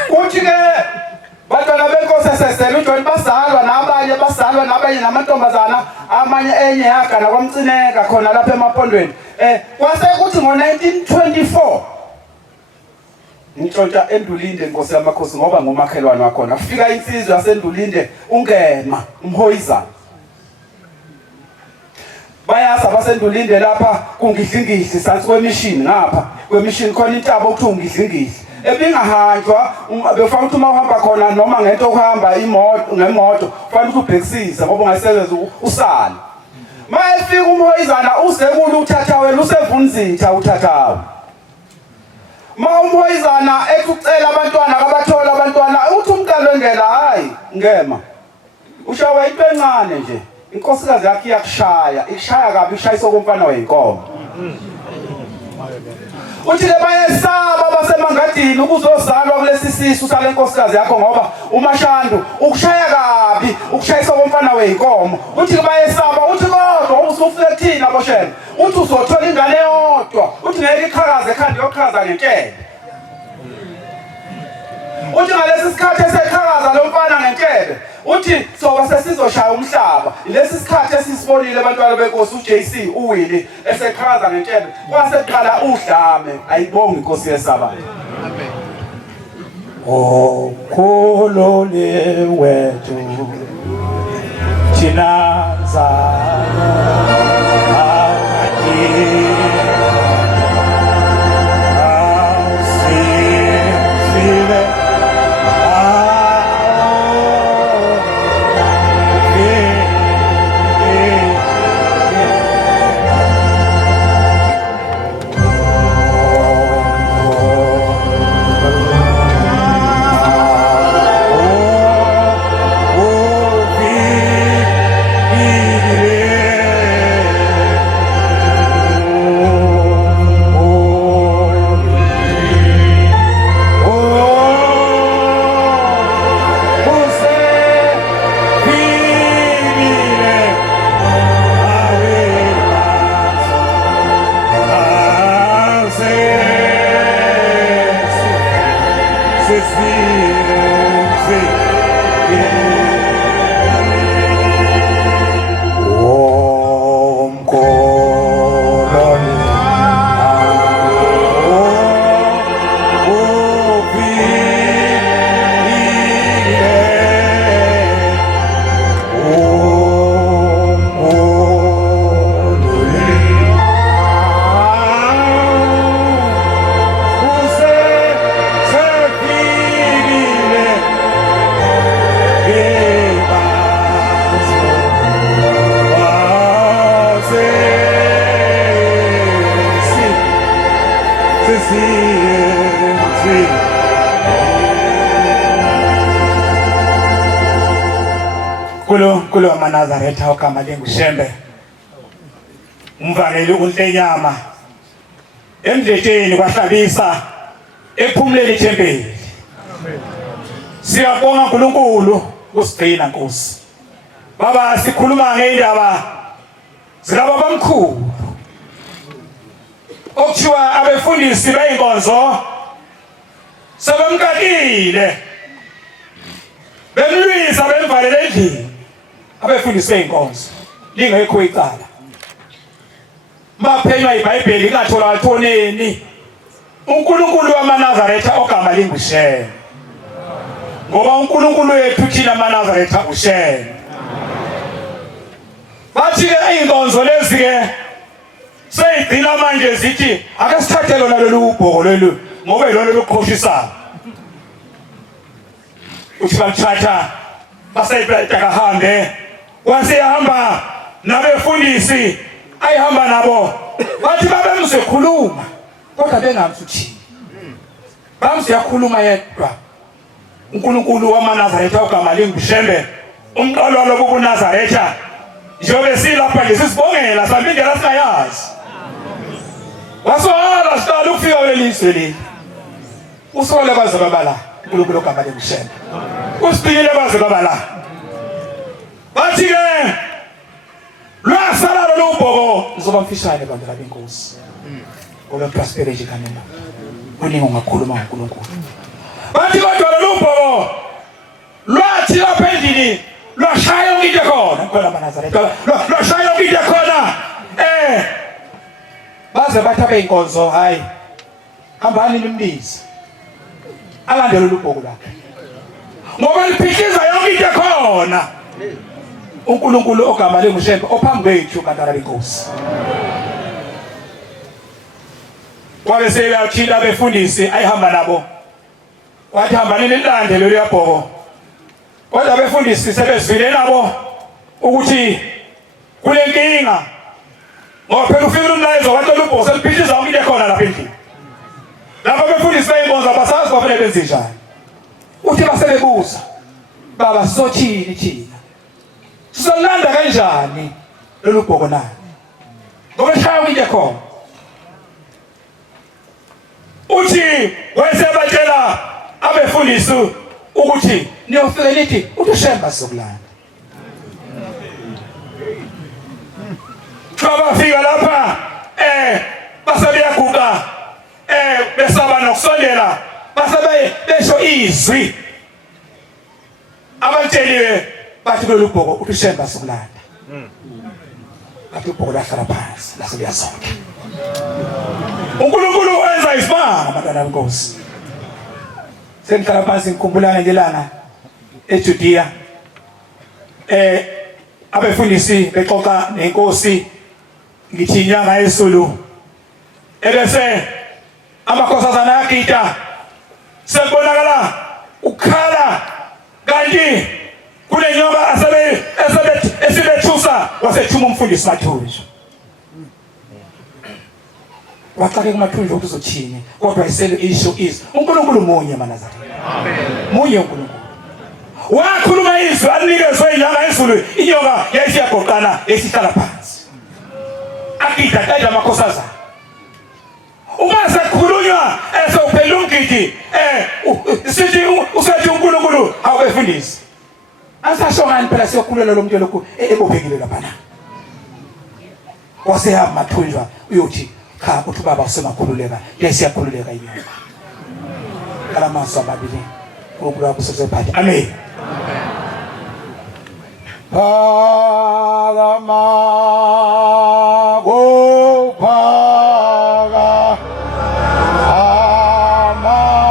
uthi ke bantwana benkosi esesele uJohn bazalwa nabanye namantombazana amanye enye yagana kwamcineka khona lapha emapondweni kwase kuthi ngo1924 ngitshontsha eNdulinde inkosi yamakhosi ngoba ngumakhelwane wakho afika insizwe yaseNdulinde ungema umhoyizana bayasa baseNdulinde lapha kungidlingidli sansi kwemishini ngapha kwemishini khona intaba okuthi ungidlingidli ebingahanjwa befana ukuthi uma uhamba khona noma ngento okuhamba ngemoto kufanele ukuthi ubhekisise ngoba ungayisebenza usala mayefika umhoyizana usekule uthathawe lusevunzitha uthathawe umhoyizana ekucela abantwana akabathola abantwana uthi umqalo wendlela hayi ngema ushawe into encane nje inkosikazi yakhe iyakushaya ikushaya kabi ishayisa komfana wenkomo uthi ke bayesaba basemangadini ukuzozalwa kulesi sisu sale nkosikazi yakho ngoba uMashandu ukushaya kabi ukushayisa komfana wenkomo uthi ke bayesaba uthi kodwa usufike kuthina boshela uthi uzothola ingane yodwa uthi ngeke iqhakaze ekhanda yoqhaza ngentshebe uthi ngalesi sikhathi eseqhakaza lo mfana ngentshebe uthi soba sesizoshaya umhlaba lesi sikhathi esisibonile abantwana benkosi uJC uWilly eseqhakaza ngentshebe kwaseqala udlame ayibonga inkosi yesabayo oh khulule wethu thina kulo amaNazaretha ogama linguShembe umvangeli uNtlenyama emdletsheni kwahlabisa ephumuleli ithempeli siyabonga uNkulunkulu usigcina Nkosi baba sikhuluma ngeindaba zikababamkhulu okuthiwa abefundisi beyinkonzo sebemkakile bemlwisa bemvalele endlini abefundisi beyinkonzo lingekho icala baphenywa iBhayibheli kathola thoneni uNkulunkulu wamaNazaretha ogama linguShembe ngoba uNkulunkulu wethu thina amaNazaretha uShembe bathi ke inkonzo lezi ke seyigcina manje zithi ake sithathe lona lolu ubhoko lolu ngoba ilona lokuqhoshisana uthi bamthatha basayibheka kahambe wasehamba nabefundisi ayihamba nabo bathi babemsekhuluma kodwa bengamsuthi bamsiyakhuluma yedwa uNkulunkulu wamaNazaretha ugama linguShembe umqalo lobu Nazaretha njengoba silapha nje sisibongela sambindela singayazi wasola siqala ukufika kwelizwe leli usole baze babala uNkulunkulu ugama linguShembe usibikile baze babala bathi ke lwasala lolu bhoko lizoba mfishane bantu benkosi ngoba prosperity kanina uningi ungakhuluma ngoNkulunkulu bathi kodwa lolu bhoko lwathi lapha endlini lwashaya ukide khona khona amaNazaretha lwashaya ukide khona baze bathi abeyinkonzo hayi hambani nimbize alandele lubhoko lakhe ngoba liphikhiza yonke into khona uNkulunkulu ogama linguShembe ophambi kwethu kantara lenkosi kwabe seyathila abefundisi ayihamba nabo wathi hambani nilandele lo yabhoko kodwa abefundisi sebezwile nabo ukuthi kule nkinga ngoba phela ufika umlayezo kanti lubhoko seliphikhiza yonke into khona lapha endlini lapho abefundisi bayinkonza basazi bafanele benze njani uthi basebebuza baba sothini thina sizolanda kanjani lolu bhoko na ngoba shaya into khona uthi wayesebatshela abefundisi ukuthi niyofika nithi uShembe sokulanda bafika lapha basebeyaguqa besaba nokusondela basabe besho izwi abatsheliwe bathi lolu bhoko uShembe sokulanda bathi ubhoko lahlala phansi lasebeyazonke uNkulunkulu wenza isimanga abantwana benkosi sengihlala phansi ngikhumbula ngelanga eJudiya abefundisi bexoxa nenkosi ngithi inyanga yesulu ebese amakhosazana agida sekubonakala ukhala kanti kule nyoka esebethusa wasethuma umfundisi Mathunju waqale kuMathunju ukuthi uzothini kodwa iselo issue is uNkulunkulu munye amaNazaretha amen munye uNkulunkulu wakhuluma izwi alikezwe inyanga yesulu inyoka yayisiyagoqana esihlala phansi akida kaja amakhosazana uma sekukhulunywa esophela umgidi sithi usethi uNkulunkulu awubefundisi asasho ngani phela siyokhululela lo muntu lokhu ebophekile lapha na wasehamba Mathunjwa uyothi cha uthi baba usemakhululeka yesiyakhululeka inyanga kalamaso amabili uNkulunkulu akusezephathe amen Phakama phaka amandika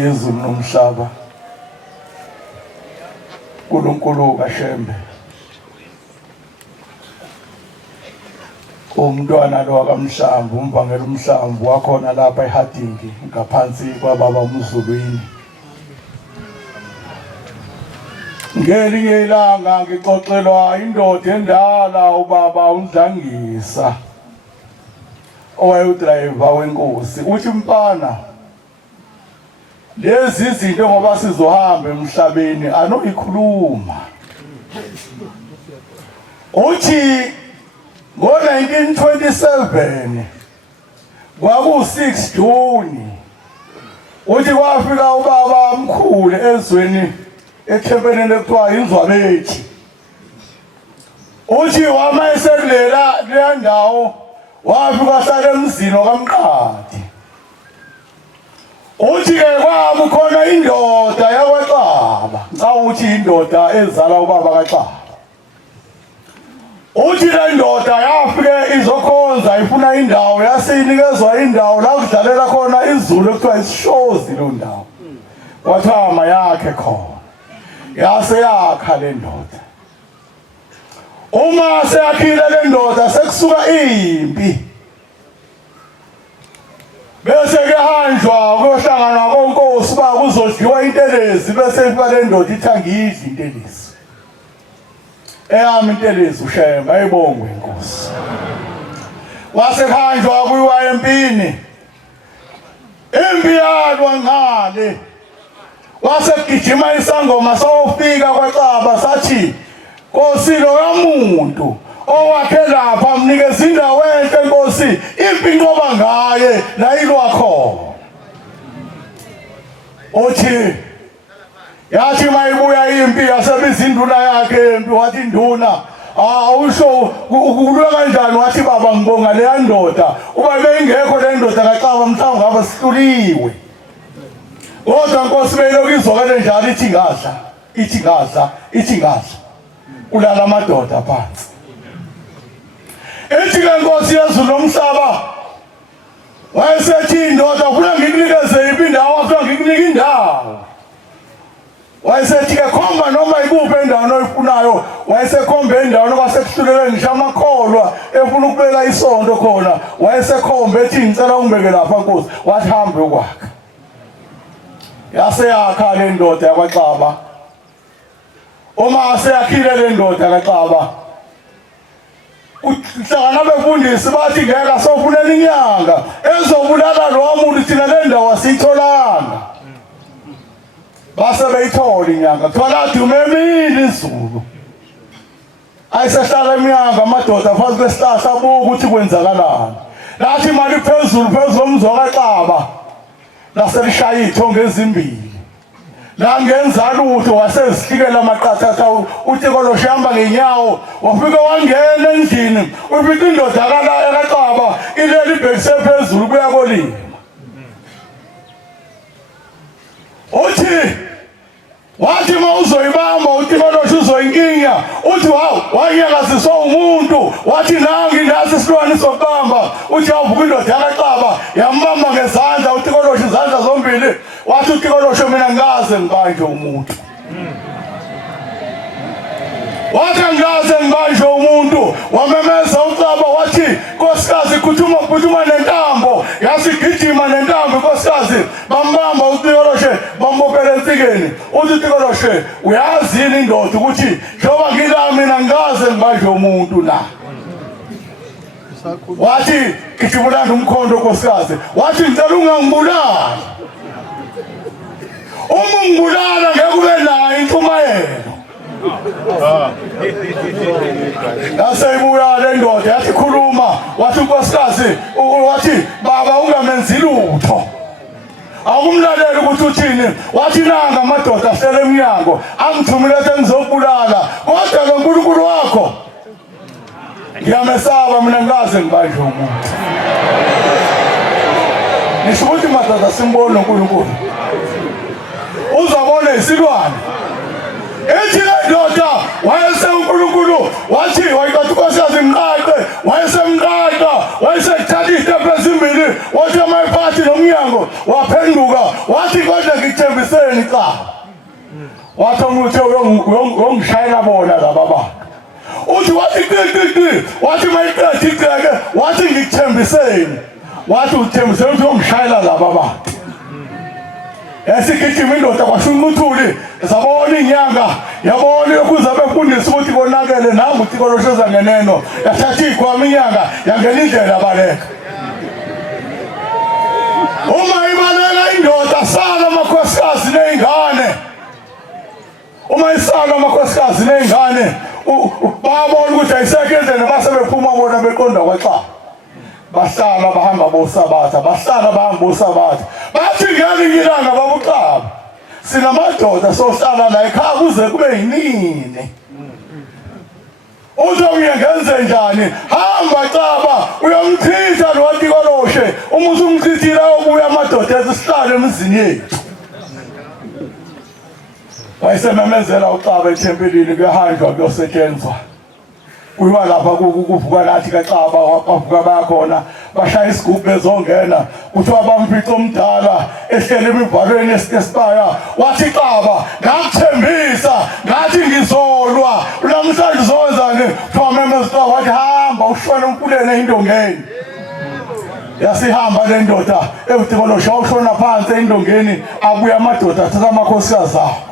Yezulu nomhlaba uNkulunkulu kaShembe umntwana lo kaMhlamvu umvangela uMhlamvu wakhona lapha eHadingi ngaphansi kwababa uMzulwini Ngelinye ilanga ngixoxelwa indoda endala ubaba uMdlangisa owayeyidrayiva wenkosi uthi mfana lezi izinto ngoba sizohamba emhlabeni anoyikhuluma uthi ngo-1927 kwaku-6 Juni uthi kwafika ubaba mkhulu ezweni ethempelini ekuthiwa iNzwabethi uthi wama esekulela leya ndawo wafika wahlala emzini kaMqadi uthi-ke kwaba khona indoda yakwaXaba ngicabanga ukuthi indoda ezala ubaba kaXaba uthi le ndoda yafike izokhonza ifuna indawo yasinikezwa indawo la kudlalela khona izulu ekuthiwa isishozi lo ndawo wathama yakhe khona yase yakha le ndoda uma seyakhile le ndoda sekusuka impi bese kuhanjwa kuyohlanganwa konkosi ba kuzodliwa intelezi bese ifika le ndoda ithi angidli intelezi eyami intelezi ushemba ayibongwe inkosi wasekuhanjwa kuyiwa empini impi yalwa ngale wasekugijima isangoma sawufika kwaXaba sathi Nkosi lo yamuntu owakhe lapha mnikeza indawo enhle Nkosi impi inqoba ngaye la ilwa khona uthi yathi mayibuya impi yasebiza induna yakhe impi wathi induna awusho ukulwa kanjani wathi baba ngibonga leya ndoda uba beyingekho le ndoda kaXaba mhlawumbe ngabe sihluliwe kodwa Nkosi beyilokhu izwakale njalo ithi ngadla ulala amadoda phansi ethi-ke Nkosi yezulu nomhlaba wayesethi indoda ufuna ngikunikeze yiphi indawo wafuna ngikunika indawo wayesethi-ke khomba noma ikuphi endaweni oyifunayo wayesekhombe endaweni kwasekuhluleke ngisho amakholwa efuna ukubeka isonto khona wayesekhombe ethi ngicela ungibeke lapha Nkosi wathi hambe ukwakha yaseyakha le ndoda yakwaXaba uma seyakhile le ndoda kaXaba uhlangana befundisi bathi ngeke asofunela inyanga ezobulala lo muntu thina le ndawo asiyitholanga base beyithola inyanga thola dumemile izulu ayisehlala iminyanga amadoda phansi kwesihlahla abuka ukuthi kwenzakalani lathi imali phezulu omzwa kaXaba laselishaya iy'thongo ezimbili la ngenza lutho wasezihlikela amaqathatha uTikoloshe hamba ngenyawo wafika wangena endlini ufica indoda kaXaba ileli ibhekise phezulu kuya kolima uthi wathi uma uzoyibamba uTikoloshe uzoyinkinya uthi wanyakaziswa umuntu wathi nangi nasi isilwane sokubamba uthi yavuka indoda kaXaba yambamba ngezandla uTikoloshe izandla zombili wathi uTikoloshe mina ngaze ngibanje umuntu wathi angaze ngibanje umuntu wamemeza uXaba wathi nkosikazi phuthuma nentambo yasigijima nentambo nkosikazi bambamba uTikoloshe bambopela ensikeni uthi uTikoloshe uyazi yini indoda ukuthi njengoba ngila mina ngaze ngibanje umuntu na wathi gijimulanda umkhondo nkosikazi wathi ngicela ungangibulali uma ungibulala ngeke ube nayo intshumayelo yaseyibuya le ndoda yathi khuluma wathi nkosikazi wathi baba ungamenzi lutho akumlaleli ukuthi uthini wathi nanga amadoda ahlele emnyango angithumile ethi ngizobulala kodwa uNkulunkulu wakho ngiyamesaba mina ngikaze ngibanje umuntu nisho ukuthi madoda simbone uNkulunkulu uzabona isilwane ethi le ndoda wayesenkulunkulu wathi wayikathi nkosikazi mqaqe wayesemqaqa wayesethatha izitephu ezimbili wathi amayiphathi nomnyango waphenduka wathi kodwa ngithembiseni Xaba wathi umuthe uyongishayela bona laba bantu uthi wathi qi wathi mayiqeda iqeke wathi ngikuthembiseni wathi uthembiseni ukuthi uyongishayela laba bantu yasigijima indoda kwashunquthuli zabona inyanga yabona yokuza befundisa ukuthi konakele nangu ukuthi koloshoza ngeneno yathatha ikhwama inyanga yangena indlela baleka uma ibaleka indoda sala amakhosikazi nezingane uma isala amakhosikazi nezingane babona ukuthi ayisekenzele base bephuma bona beqonda kwaxa bahlala bahamba bosabatha bathi ngeke ilanga babuqaba sinamadoda sohlala la ekhaya kuze kube yinini uzongenze njani hamba xaba uyomchitha nowathi koloshe uma usumchithile obuya amadoda esihlale emizini yethu wayesememezela uxaba ethempelini kuyahanjwa kuyosetshenzwa kuyiwa lapha kuvuka nathi kaXaba wavuka bakhona bashaya isigubhu bezongena kuthiwa bamfica omdala ehlele emibhalweni esibaya wathi Xaba ngakuthembisa ngathi ngizolwa namhlanje uzowenzani kuthiwa memezela wathi hamba ushone umfuleni endongeni yasihamba le ndoda ebudikolosha ushona phansi endongeni abuya amadoda athatha amakhosikazi awo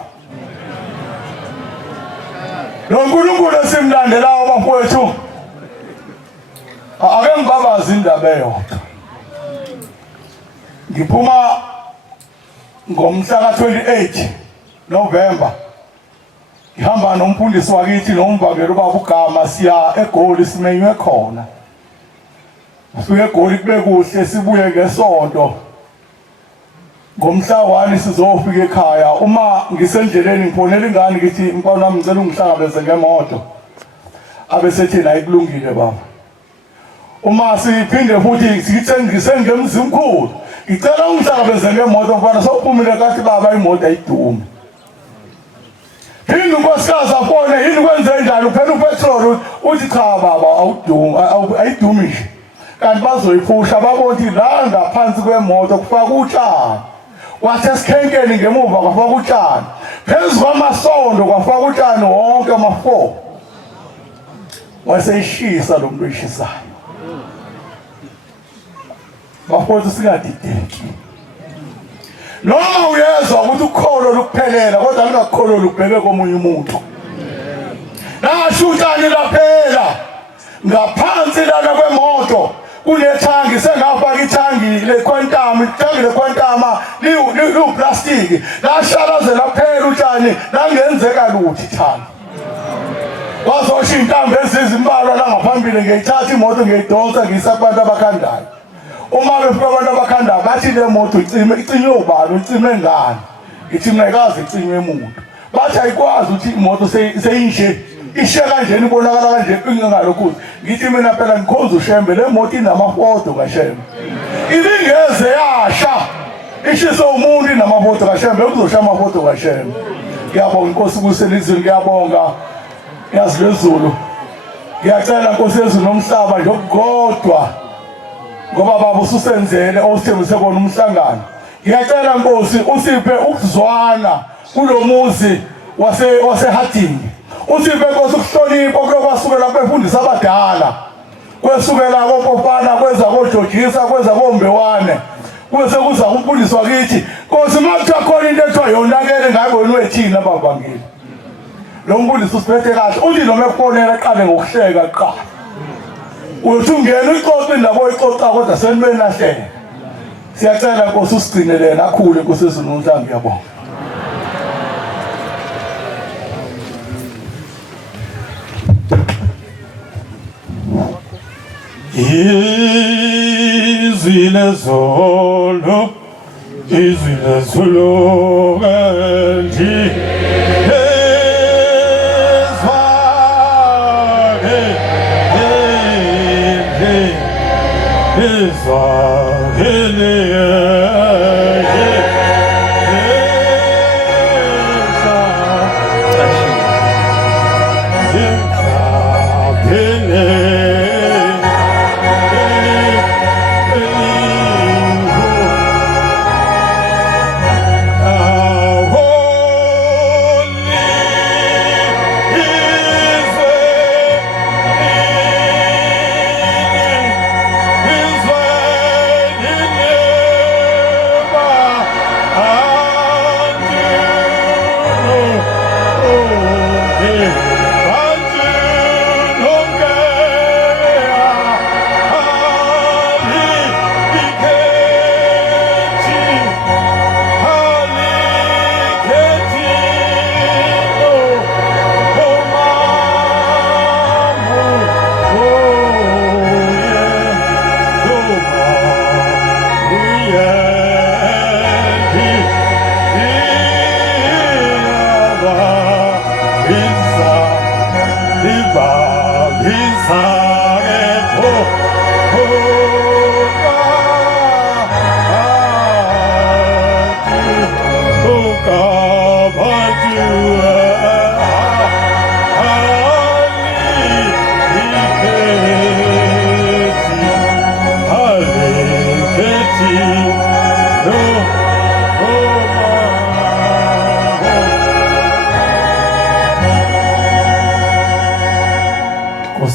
lo nkulunkulu esimlandelayo bafowethu ake ngibabazi indaba eyodwa ngiphuma ngomhla ka-28 November ngihamba nomfundisi wakithi nomvangeli ubaba uGama siya eGoli simenywe khona sifike eGoli kube kuhle sibuye ngesonto ngomhla 1 sizofika ekhaya uma ngisendleleni ngifonela ingane ngithi mfana wami ngicela ungihlangabeze ngemoto abesethi nayi kulungile baba uma siphinde futhi sithi ngisengemzi mkhulu ngicela ungihlangabeze ngemoto mfana sophumile kathi baba imoto ayidumi phinde unkosikazi afone yini kwenze njani uphela upetrol uthi cha baba ayidumi nje kanti bazoyiphusha babona la ngaphansi kwemoto kufaka utshani wathi esikhenkeni ngemuva kwafaka utshani phezu kwamasondo kwafaka utshani wonke ama-4 waseyishisa lo muntu oyishisayo bafowethu singadideki noma uyezwa ukuthi ukholo lukuphelela kodwa lingakholo lubheke komunye umuntu nasho utshani laphela ngaphansi lana kwemoto kunethangi sengafaka ithangi lekwantama liwuplastiki lashalazela phela utshani langenzeka lutho ithangi wazosha intambo ezizimbalwa langaphambili ngiyithatha imoto ngiyidonsa ngiyisa kubantu abakhandayo uma befika abantu abakhandayo bathi le moto icinywe ubani ucime ngani ngithi ngekazi icinywe umuntu bathi ayikwazi ukuthi imoto seyinje ishe kanjeni ibonakala kanje ingalokhuthi ngithi mina phela ngikhonza uShembe le moto inamafoto kaShembe ibingeze yasha ishise umuntu inamafoto kaShembe ukuzosha amafoto kaShembe ngiyabonga inkosi kuselizweni ngiyabonga yazi lezulu ngiyacela inkosi yezulu nomhlaba nje okugodwa ngoba baba ususenzele osithembise kona umhlangano ngiyacela inkosi usiphe ukuzwana kulomuzi wasehadingi usiphe inkosi ukuhlonipha kulokwasukela befundisa abadala kwesukela kopofana kweza kojojisa kweza kombewane kwese kuza kumfundisi wakithi inkosi makuthiwa khona into ethiwa yonakele ngabe wena wethina bavangeli lo mfundisi usiphethe kahle uthi noma efonela aqale ngokuhleka kuqala uyothi ungena uxoxe indaba oyixoxa kodwa senimelahleka siyacela inkosi usigcinelele akhule inkosi yezulu nomhlaba ngiyabonga izile zolo kanti Israel.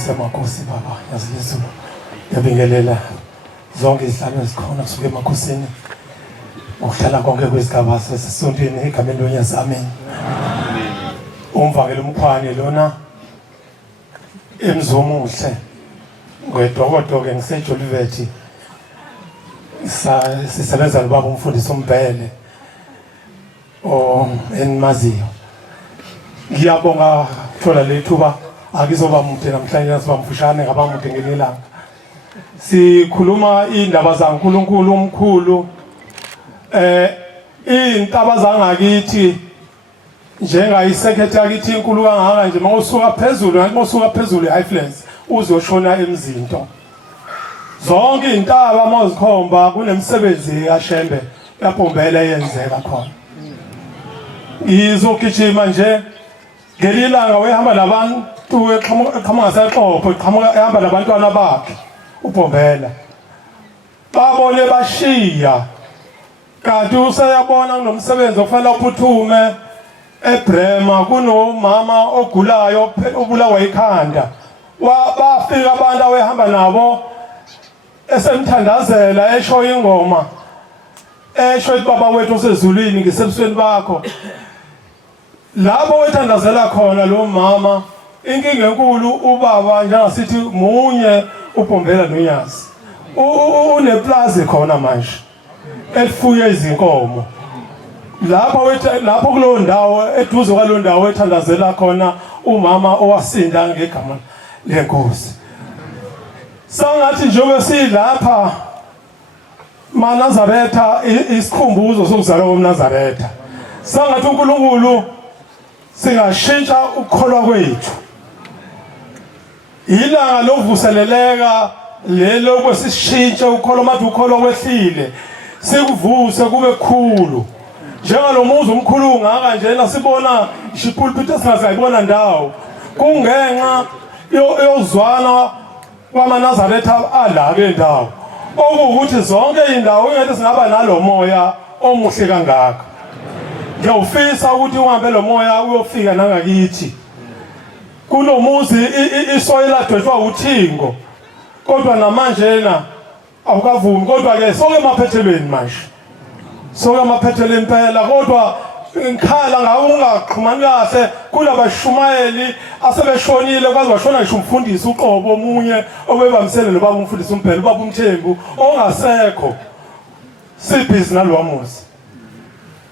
Nkosi yamakhosi baba yazizulu yabingelela zonke izihlalo ezikhona kusuka emakhosini ukuhlala konke kwezigaba sesontweni egameni lonyaka amen. Umvangelo umkhwane lona emzomuhle ngedokotela ngisejolivethi sisebenza nobaba umfundisi uMbhele enmaziyo. Ngiyabonga thola lethuba akizoba mude namhlanje siba mfushane ngaba mude ngelilanga. Sikhuluma indaba zaNkulunkulu omkhulu intaba zangakithi njengayisekretary yakithi inkulu kangaka nje mawusuka phezulu mawusuka phezulu eHighlands uzoshona emzinto. Zonke intaba mazikhomba kunemsebenzi kaShembe yaPombela yenzeka khona. Izogijima nje ngelilanga wehamba labantu eqhamuka ngaseXhopho ehamba labantwana bakhe uPombela babone bashiya kanti useyabona kunomsebenzi ofanele uphuthume eBrema kunomama ogulayo obulawa ikhanda bafika abantu awehamba nabo esemthandazela esho ingoma esho baba wethu osezulwini ngisebusweni bakho labo wethandazela khona lo mama inkinga enkulu ubaba njengasithi munye uPombela noNyazi uneplaza khona manje elifuye izinkomo lapho kulo ndawo eduze kwalo ndawo ethandazela khona umama owasinda ngegama lenkosi. Sangathi njengoba silapha maNazaretha isikhumbuzo sokuzalwa koMnazaretha sangathi uNkulunkulu singashintsha ukukholwa kwethu ilanga lovuseleleka lelo kwesishintshe ukukholwa mathi ukukholwa kwehlile sikuvuse kube khulu njengalomuzi omkhulu ngaka njena sibona ishipulpit esingazayibona ndawo kungenxa yozwana kwamaNazaretha ala ke ndawo okuwukuthi zonke indawo ingeke singaba nalo moya omuhle kangaka. Ngiyawufisa ukuthi uhambe lo moya uyofika nangakithi kunomuzi isoil adwetshwa uthingo kodwa namanjena awukavumi kodwa ke soke emaphethelweni manje soke emaphethelweni impela kodwa ngikhala ngawo ungaxhumani kahle kulabashumayeli asebeshonile kwaze washona ngisho umfundisi uqobo omunye obebamisele nobaba umfundisi uMbhele ubaba uMthembu ongasekho sibhizi nalwamuzi.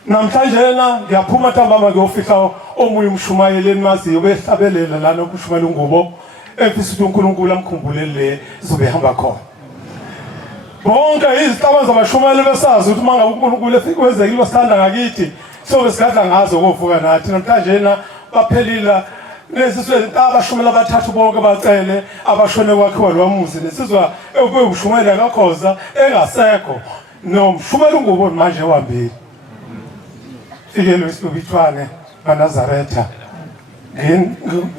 Namhlanje ngiyaphuma ntambama ngiyofika omunye umshumayeli emaziyo behlabelela lana ukushumayela ungubo efisa ukuthi uNkulunkulu amkhumbulele zobe hamba khona. Bonke izitaba zabashumayeli besazi ukuthi manga uNkulunkulu efika wenzekile basithanda ngakithi sobe sigadla ngazo kovuka nathi namhlanje baphelila nesizwe abashumela abathathu bonke bacele abashone kwakhiwa lwamuzi nesizwa ebushumayela kakhoza engasekho nomshumela ungubo manje wambili fikele isibithwane kaNazaretha.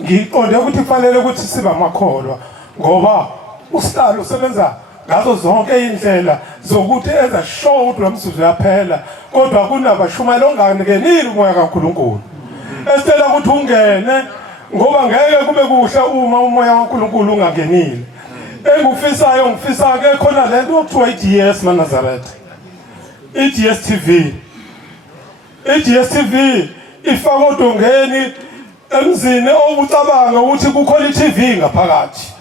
Ngiqonde ukuthi kufanele ukuthi sibe amakholwa ngoba usihlalo usebenza ngazo zonke indlela zokuthi eza show ukuthi lomsuzu yaphela kodwa kunabashumayeli onganikenile umoya kaNkulunkulu esitela ukuthi ungene ngoba ngeke kube kuhle uma umoya kaNkulunkulu ungangenile. Engikufisayo ngifisa ke khona lento okuthiwa iDS maNazaretha iDSTV iDSTV ifaka odongeni emzini okucabanga ukuthi kukhona iTV ngaphakathi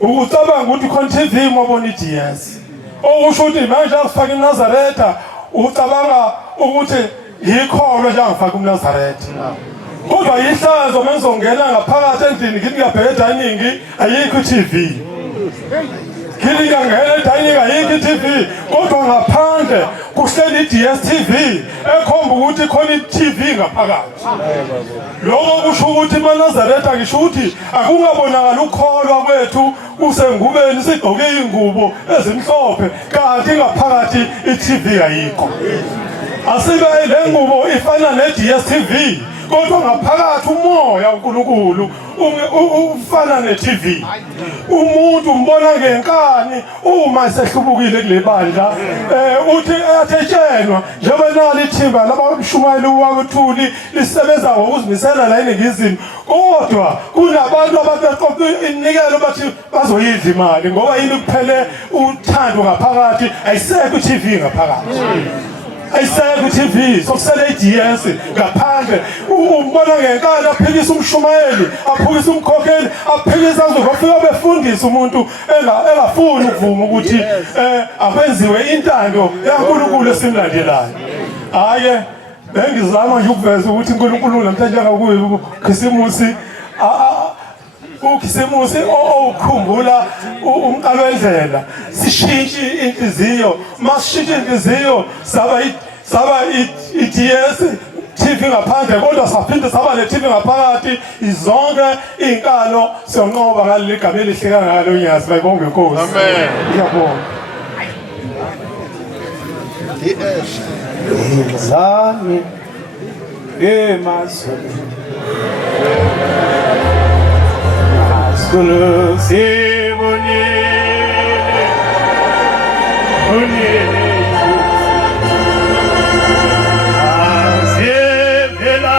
ukucabanga ukuthi khona iTV mabona iDS okusho ukuthi manje asifaka iNazaretha ucabanga ukuthi yikholwe nje angifaka uNazaretha kodwa yihlazo mengizongena ngaphakathi endlini ngithi ngiyabheka iningi ayikho iTV Kili ngangena dining ayikho iTV kodwa ngaphandle kuhleli iDSTV ekhomba ukuthi khona iTV ngaphakathi. Lokho kusho ukuthi maNazaretha ngisho ukuthi akungabonakala ukukholwa kwethu kusengubeni sigqoke ingubo ezimhlophe kanti ngaphakathi iTV ayikho. Asibe le ngubo ifana neDSTV kodwa ngaphakathi umoya uNkulunkulu ufana ne-TV. Umuntu umbona ngenkani uma sehlubukile kule bandla uthi athetshenwa njengoba nali ithimba labashumayeli wakuthuli lisebenza ngokuzimisela la eNingizimu, kodwa kunabantu abaqoqa inikelo bathi bazoyidla imali ngoba yini kuphele uthando ngaphakathi, ayisekho i-TV ngaphakathi. Ayisekho i-TV, sokusele i-DS ngaphandle. Umbona ngenkani aphikisa umshumayeli, aphikisa umkhokheli, aphikisa azofika befundisa umuntu engafuni ukuvuma ukuthi akwenziwe intando yaNkulunkulu esimlandelayo. Hayi bengizama nje ukuveza ukuthi uNkulunkulu namhlanje ngakuye uKhisimusi uKhisimusi okhumbula umqalo wendlela. Sishintshe inhliziyo, masishintshe inhliziyo saba i-DS TV ngaphandle, kodwa saphinde saba ne-TV ngaphakathi. Izonke inkalo siyonqoba ngaleli gama elihle kangalo Nyazi. Bayibonge Nkosi. Amen. Ngiyabonga. Zami emazulu asulu sibonile unile asevela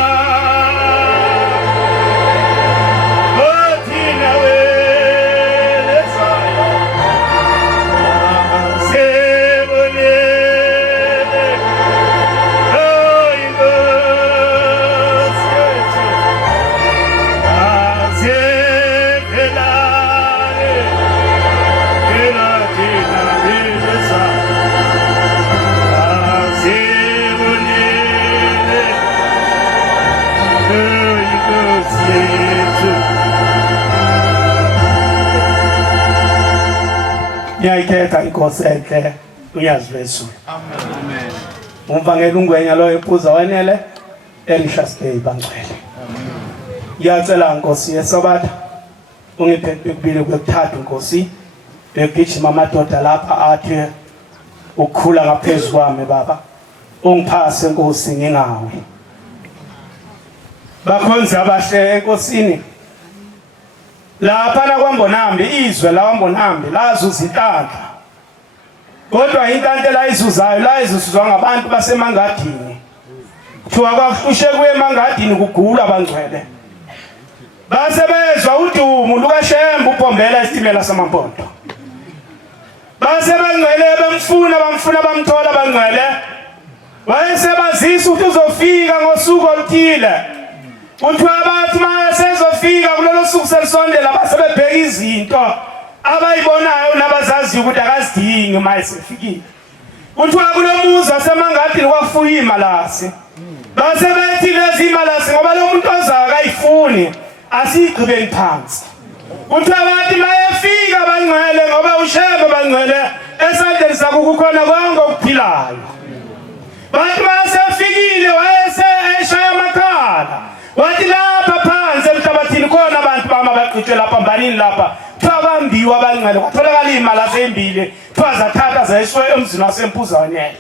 othina welesaya asebonile Ngiyayithetha inkosi enhle uNyazi Wezulu. Amen. Umvangeli ungwenya lo ephuza wanele Elishas Bay bangcwele. Ngiyacela Nkosi yeSabatha ungiphe ukubili kwekuthathu Nkosi. Begijima amadoda lapha athi ukukhula ngaphezulu kwami baba. Ungiphase Nkosi ngingawe. Bakhonza abahle enkosini. Lapha na kwaMbonambi izwe la kwaMbonambi lazuza intandla. Kodwa intandla la izuzayo la izuzwa ngabantu basemangadini. Kuthiwa kwakuhlushe kuye emangadini kugula abangcwele. Basebezwa udumo lukaShembe uPombela isitimela samaMpondo. Basebangcwele bamfuna bamthola abangcwele. Wayesebazisa ukuthi uzofika ngosuku oluthile. Kuthiwa bathi mayesezofika kulelo suku selisondela basebebheka izinto abayibonayo nabazaziyo ukuthi akazidingi mayesefikile. Kuthiwa kulomuzi wasemangadini kwafuya imalasi. Basebethi lezi imalasi ngoba lo muntu ozayo akayifuni asigqibeni phansi. Kuthiwa bathi mayefika abangcwele ngoba uShembe bangcwele esandleni sakho kukhona konke okuphilayo. Bathi mayesefikile wayeseshaya amakhala. Wathi lapha phansi emhlabathini khona abantu bama baqhitshwe lapha mbanini lapha. Kuthiwa bambiwa abangcwele kwatholakala imalasi ezimbili. Kuthiwa zathatha zayiswe emzini wasempuza wanele.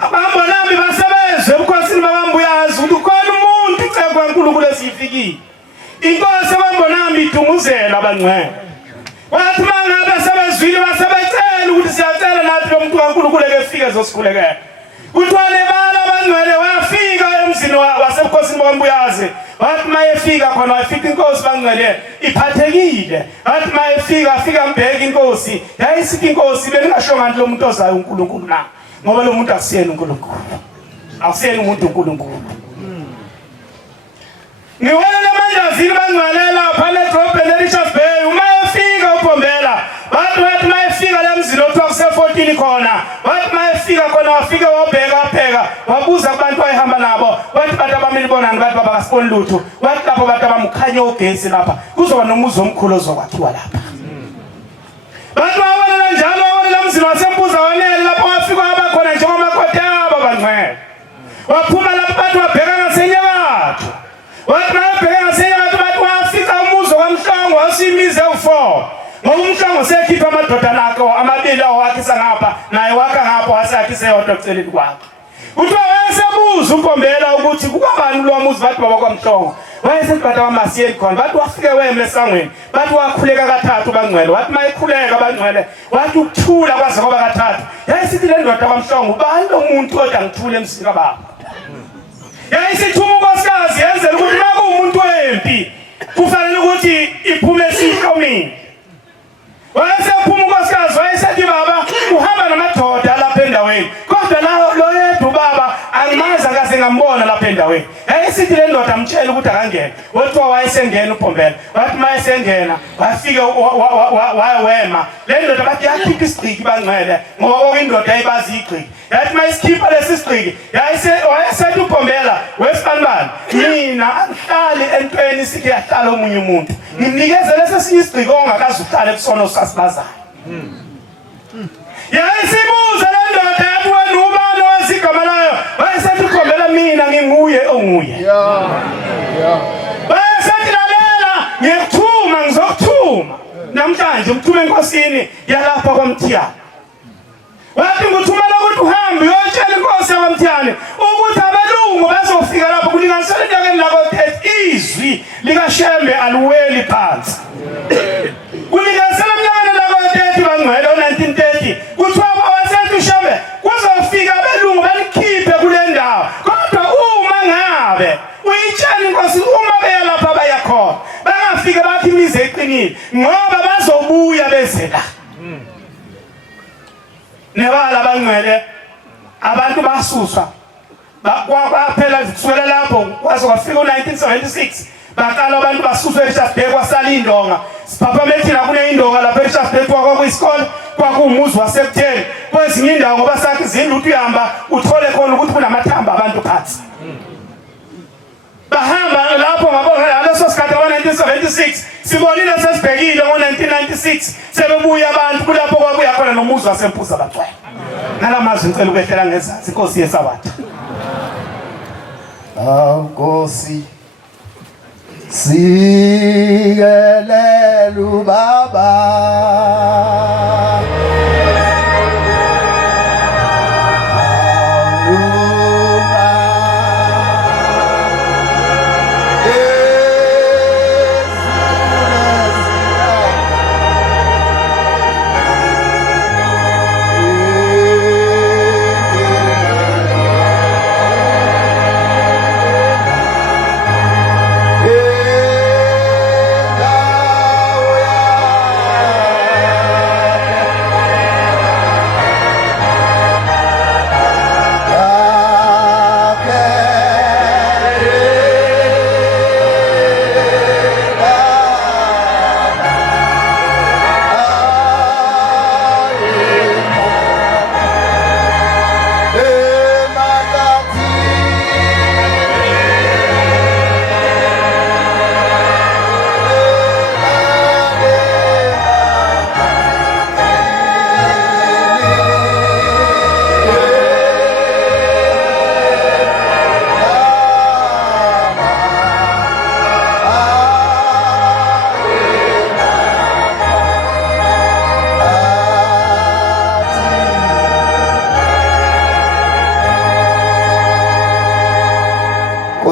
AbaMbonambi basebezwe ebukhosini bakaMbuyazi ukuthi ukhona umuntu icebo kaNkulunkulu esifikile. Inkosi yabaMbonambi idumuzela abangcwele. Wathi mangabe sebezwile basebecela ukuthi siyacela nathi lo muntu kaNkulunkulu ekefike ezosikhulekela. Kuthiwa lebala abangcwele wafika emzini wasebukhosini bakaMbuyazi. Wathi mayefika khona wafika inkosi bangcwele iphathekile. Wathi mayefika afika mbheka inkosi. Yayisithi inkosi beningashonga nje lo muntu ozayo uNkulunkulu na. Ngoba lo muntu akusiyena uNkulunkulu. Akusiyena umuntu uNkulunkulu. Ngiwele lamandazini bangcwalela phana edrobheni eRichards Bay umayefika uPombela. Wathi mayefika lemzini othiwa kuse14 khona. Wathi mayefika khona wafika wabheka wabuza kubantu ayehamba nabo. Wathi bantu abamili bonani bathi baba kasiboni lutho. Wathi lapho bantu abamkhanya ugesi lapha. Kuzoba nomuzi omkhulu ozokwakhiwa lapha. Bantu ababona njalo wabona lemzini wasempuza wanele lapho wafika abakhona njengomakhotha abangcwele. Waphuma lapha bantu babheka ngasenyakatho. Wathi babheka ngasenyakatho bathi wafika umuzi kaMhlongo wasimize u4. Ngoba uMhlongo sekhipha amadoda nakho amabili awakhisa ngapha naye wakha ngapha wasakhisa eyodwa eceleni kwakhe. Kuthiwa wayesebuza uMpombela ukuthi kubani lo muzi bathi baba kwaMhlongo. Wayeseqada kwaMasiyeli khona bathi wafike weme esangweni. Bathi wakhuleka kathathu bangcwele. Wathi mayikhuleka bangcwele. Wathi ukuthula kwaze kwaba kathathu. Yayisithi le ndoda kwaMhlongo bani lo muntu kodwa ngithule emsini kababa. Yayisithuma unkosikazi yenzela ukuthi uma kuwumuntu wempi kufanele ukuthi iphume esihlomini. Wayesephuma unkosikazi wayesethi baba uhamba namadoda lapha endaweni. Kodwa lo yedwa ubaba angimazi akaze ngambona lapha endaweni. Yayisithi le ndoda amtshela ukuthi akangena. Wothiwa wayesengena uPhombela. Wathi mayesengena wafika wayewema. Le ndoda bathi yakhipha isigqiki bangcwele ngoba okuyindoda ebazi igqiki. Yathi mayisikhipha lesi sigqiki wayesethi uPhombela wesibanibani mina angihlali entweni sithi yahlala omunye umuntu. Ngimnikeze lesi sigqiki ongakazi uhlale kusona usasibazayo. Yayisibuza le ndoda yathi wena ubani wasigama layo wayesethi uPhombela mina nginguye onguye. Wayesethi lalela ngiyekuthuma ngizokuthuma namhlanje ngithume enkosini yalapha kwaMthiyane. Wathi ngithumela ukuthi uhambe uyotshela inkosi yaKwaMthiyane ukuthi abelungu bazofika lapho kulinganisela enyakeni lako-30 izwi likaShembe aluweli phansi. Kulinganisela enyakeni lako-30 bangcwele u-1930 kuthiwa wasethi uShembe kuzofika abelungu balikhiphe kule ndawo. Kodwa uma ngabe uyitshela inkosi uma beya lapha bayakhona bangafike bathi imize iqinile ngoba bazobuya bezela. Nebala bangcwele abantu basuswa kwaphela kusukela lapho kwaze kwafika u-1976 baqala abantu basuswa eShafbek kwasala indonga siphaphamethina kuneyindonga lapha eShafbek kwakuyisikole kwakuwumuzi wasekutheni kwezinye indawo ngoba sakhe izindlu uthi uyahamba uthole khona ukuthi kunamathamba abantu phansi. Bahamba lapho ngaleso sikhathi ngo-1976 sibonile sesibhekile ngo-1996 sebebuya abantu kulapho kwabuya khona nomuzi wasempuza bagcwele. Nalamazwi ngicela ukwehlela ngezansi inkosi yeSabatha. Nkosi sikelela ubaba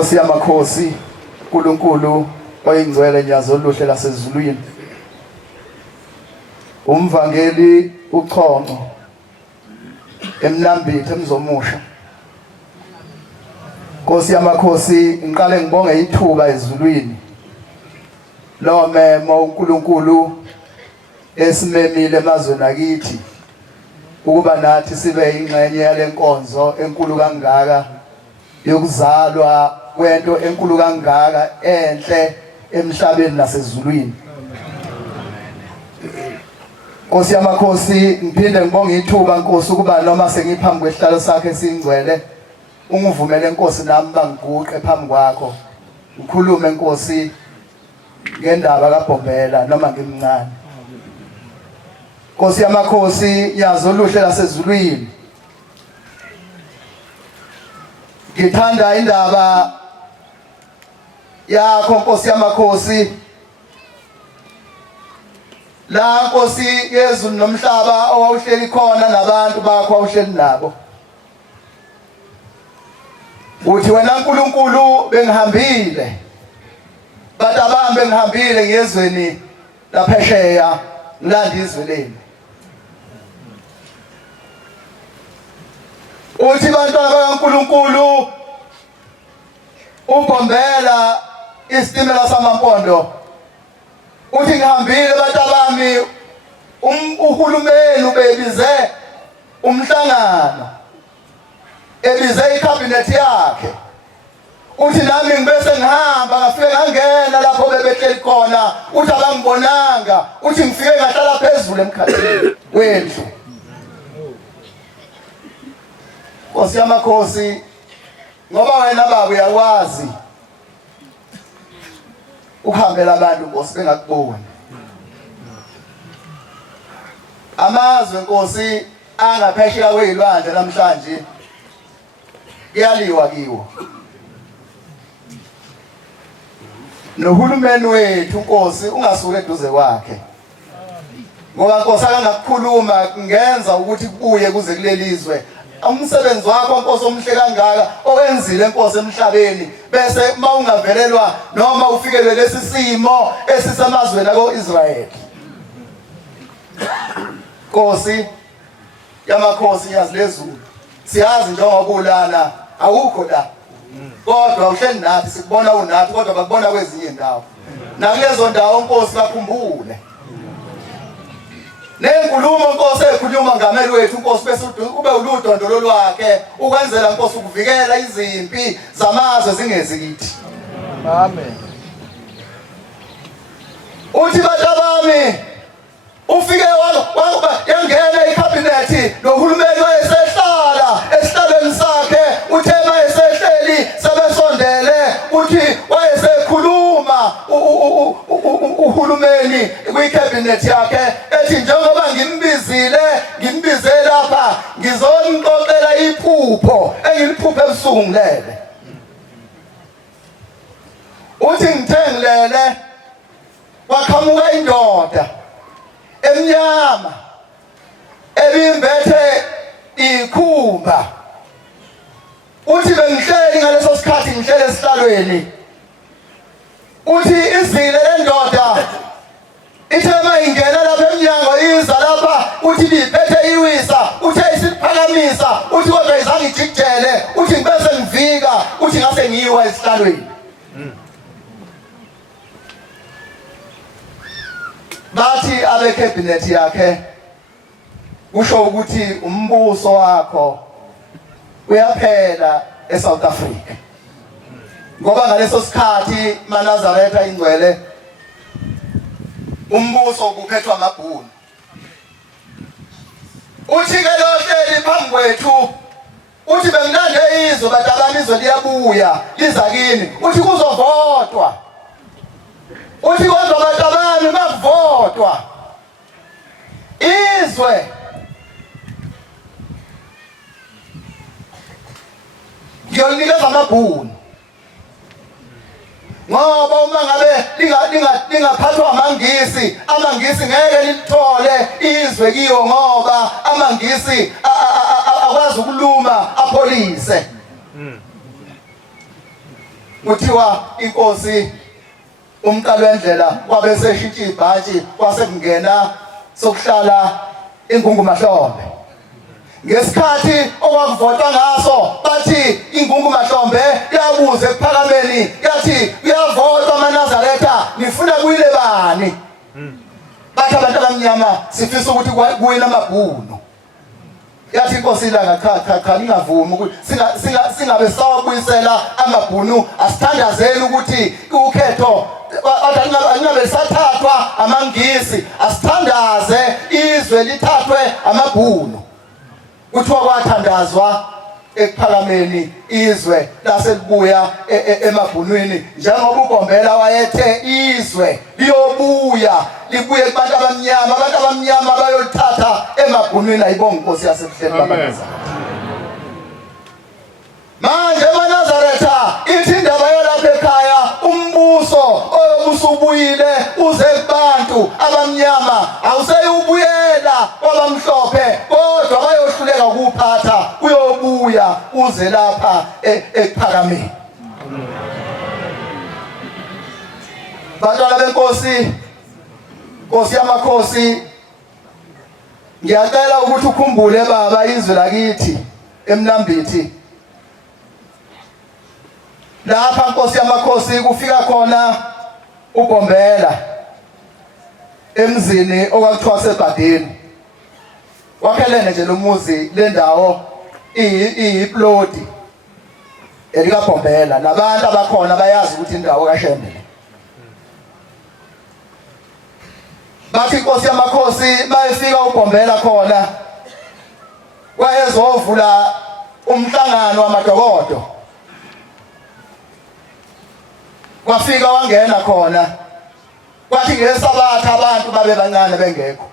Nkosi yamakhosi uNkulunkulu oyingcwele nyazo oluhle lasezulwini. Umvangeli uChonco eMnambithe emzomusha. Nkosi yamakhosi ngiqale ngibonge ithuba ezulwini. Lo memo uNkulunkulu esimemile emazweni akithi ukuba nathi sibe ingxenye yalenkonzo enkulu kangaka yokuzalwa kwento enkulu kangaka enhle emhlabeni nasezulwini. Nkosi yamakhosi ngiphinde ngibonge ithuba Nkosi ukuba noma sengiphambi kwesihlalo sakhe singcwele ungivumele Nkosi nami bangiguqe phambi kwakho ngikhulume Nkosi ngendaba kaBhombela noma ngimncane. Nkosi yamakhosi nyazo oluhle lasezulwini. Ngithanda indaba yakho Nkosi yamakhosi. La Nkosi yezulu nomhlaba owawuhleli khona nabantu bakho awuhleli nabo. uthi wena uNkulunkulu bengihambile bantu bami bengihambile ngezweni laphesheya ngilanda izwe lenu. Uthi bantwana bakaNkulunkulu uBombela isitimela samaMpondo uthi ngihambile bantu bami uhulumeni ubebize umhlangano ebize icabinet yakhe uthi nami ngibese ngihamba ngafike ngangena lapho bebehleli khona uthi abangibonanga uthi ngifike ngahlala phezulu emkhathini wendlu. Nkosi yamakhosi ngoba wena baba uyakwazi ukuhambela abantu Nkosi bengakuboni. Amazwe Nkosi angaphesheya kwezilwandle namhlanje kuyaliwa kiwo. Nohulumeni wethu Nkosi ungasuke eduze kwakhe. Ngoba Nkosi akangakukhuluma ngenza ukuthi kubuye kuze kulelizwe. Umsebenzi wakho Nkosi omhle kangaka owenzile Nkosi emhlabeni bese mawungavelelwa noma ufikelwe lesi simo esisemazweni ako-Israyeli. Nkosi yamakhosi yazi lezulu siyazi njengoba ulana awukho la kodwa uhleli nathi sikubona unathi kodwa bakubona kwezinye indawo nakulezo ndawo Nkosi bakhumbule nenkulumo Nkosi ekhuluma ngameli wethu Nkosi bese ube uludondolo lwakhe ukwenzela Nkosi ukuvikela izimpi zamazwe zingezi kithi. Amen. Uthi bantu bami ufike yangena icabinet nohulumeni wayesehlala esihlalweni sakhe uthema esehleli sebesondele uthi wayesekhuluma uhulumeni kwicabinet yakhe ethi njengoba ngimbize lapha ngizonixoxela iphupho engiliphuphe ebusungulele. Uthi ngithengelele kwaqhamuka indoda emnyama ebimbethe ikhumba. Uthi bengihleli ngaleso sikhathi ngihlele esihlalweni. Uthi izile lendoda ithema ingena lapha emnyango iza lapha uthi liphethe iwisa uthe isiphakamisa uthi kodwa izange ijikjele uthi ngibese ngivika uthi ngase ngiyiwa esihlalweni. Bathi abe cabinet yakhe kusho ukuthi umbuso wakho uyaphela eSouth Africa. Ngoba ngaleso sikhathi maNazaretha ingcwele umbuso ubuphethwa amabhunu. Uthi ke lo hleli phambi kwethu uthi bengilande izwe bantu abami izwe liyabuya liza kini uthi kuzovotwa. Uthi kodwa bantu abami makuvotwa izwe ngiyolinikeza amabhunu ngoba uma ngabe lingaphathwa amangisi ngeke lithole izwe kiyo ngoba amangisi akwazi ukuluma apolise. Kuthiwa inkosi umqalo wendlela kwabe seshintsha ibhaji kwase kungena sokuhlala iNgungumahlombe. Ngesikhathi okwakuvotwa ngaso bathi iNgungumahlombe yabuza ePhakameni yathi kuyavotwa amaNazaretha nifuna kuyile bani? Bathi abantu abamnyama sifisa ukuthi kuwina amabhunu. Yathi inkosi la cha ningavumi ukuthi singabe sawabuyisela amabhunu asithandazeni ukuthi ukhetho angabe sathathwa amangisi asithandaze izwe lithathwe amabhunu. Kuthiwa kwathandazwa ePhakameni izwe laselibuya emabhunwini njengoba uBombela wayethe izwe liyobuya libuye kubantu abamnyama bayolithatha emabhunwini. Ayibonge inkosi yasebuhleni bamaNazaretha. Manje amaNazaretha ithi indaba yolapha ekhaya umbuso obusubuyile uze kubantu abamnyama awuseyubuyela kwabamhlophe kodwa bayohluleka ukuphatha uyobuya ubuya uze lapha ekuphakameni. Bantwana benkosi, Nkosi yamakhosi, ngiyacela ukuthi ukhumbule baba izwe lakithi eMnambithi. Lapha Nkosi yamakhosi kufika khona uBombela emzini okwakuthiwa seBhadeni. Wakhelene nje lo muzi le ndawo iyiploti elika Bombela, nabantu abakhona bayazi ukuthi indawo kaShembele. Bathi Nkosi yamakhosi bayefika uBombela khona wayezovula umhlangano wamadokodo. Wafika wangena khona, kwathi ngesabatha abantu babe bancane bengekho.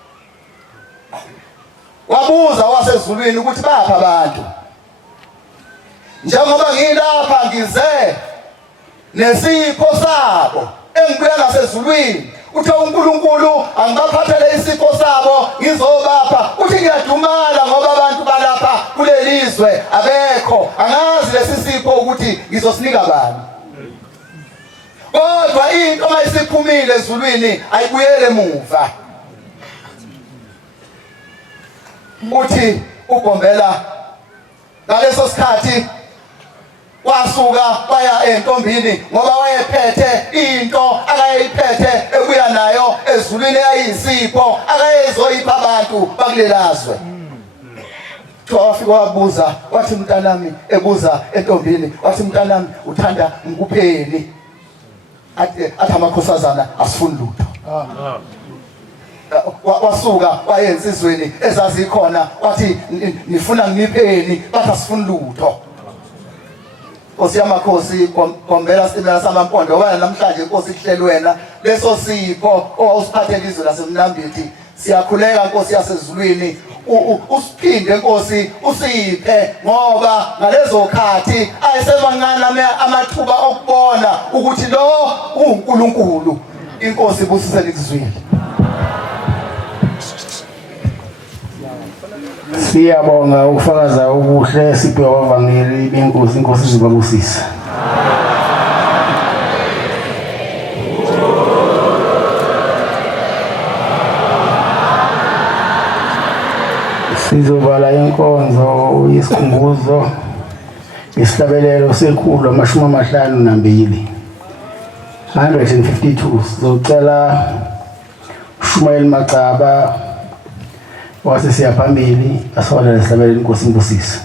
Wabuza wasezulwini ukuthi bapha abantu. Njengoba ngilapha ngize nesipho sabo engibuya nasezulwini, uthe uNkulunkulu angibaphathele isipho sabo ngizobapha. Uthi ngiyadumala ngoba abantu balapha kulelizwe abekho, angazi lesisipho ukuthi ngizosinika bani. Kodwa into mayisiphumile ezulwini ayibuyele emuva. Uthi uBombela ngaleso sikhathi wasuka waya entombini ngoba wayephethe into akayiphethe ebuya nayo ezulwini eyisipho akayezoyipha abantu bakulelazwe. Wafika wabuza wathi mntanami, ebuza entombini wathi mntanami uthanda ngikupheni? Athi amakhosazana asifuni lutho. Wasuka waye ensizweni ezazikhona wathi nifuna nginipheni? Bathi asifuni lutho. Nkosi yamakhosi, Bombela Sitimela samaMpondo, wena namhlanje Nkosi kuhleli wena leso sipho owawusiphathele izwe laseMnambithi. Siyakhuleka Nkosi yasezulwini, usiphinde Nkosi usiphe, ngoba ngalezo khathi ayisebancane amathuba okubona ukuthi lo uNkulunkulu. Inkosi ibusisele ikuzwile. Siyabonga ukufakaza okuhle siphiwe abavangeli benkosi. Inkosi izibabusisa. Sizovala inkonzo yesikhumbuzo isihlabelelo sekhulu 52 152. Sizocela uShumayeli Macaba wasesiyaphambili asibonele isihlabelelo. Inkosi ibusisa.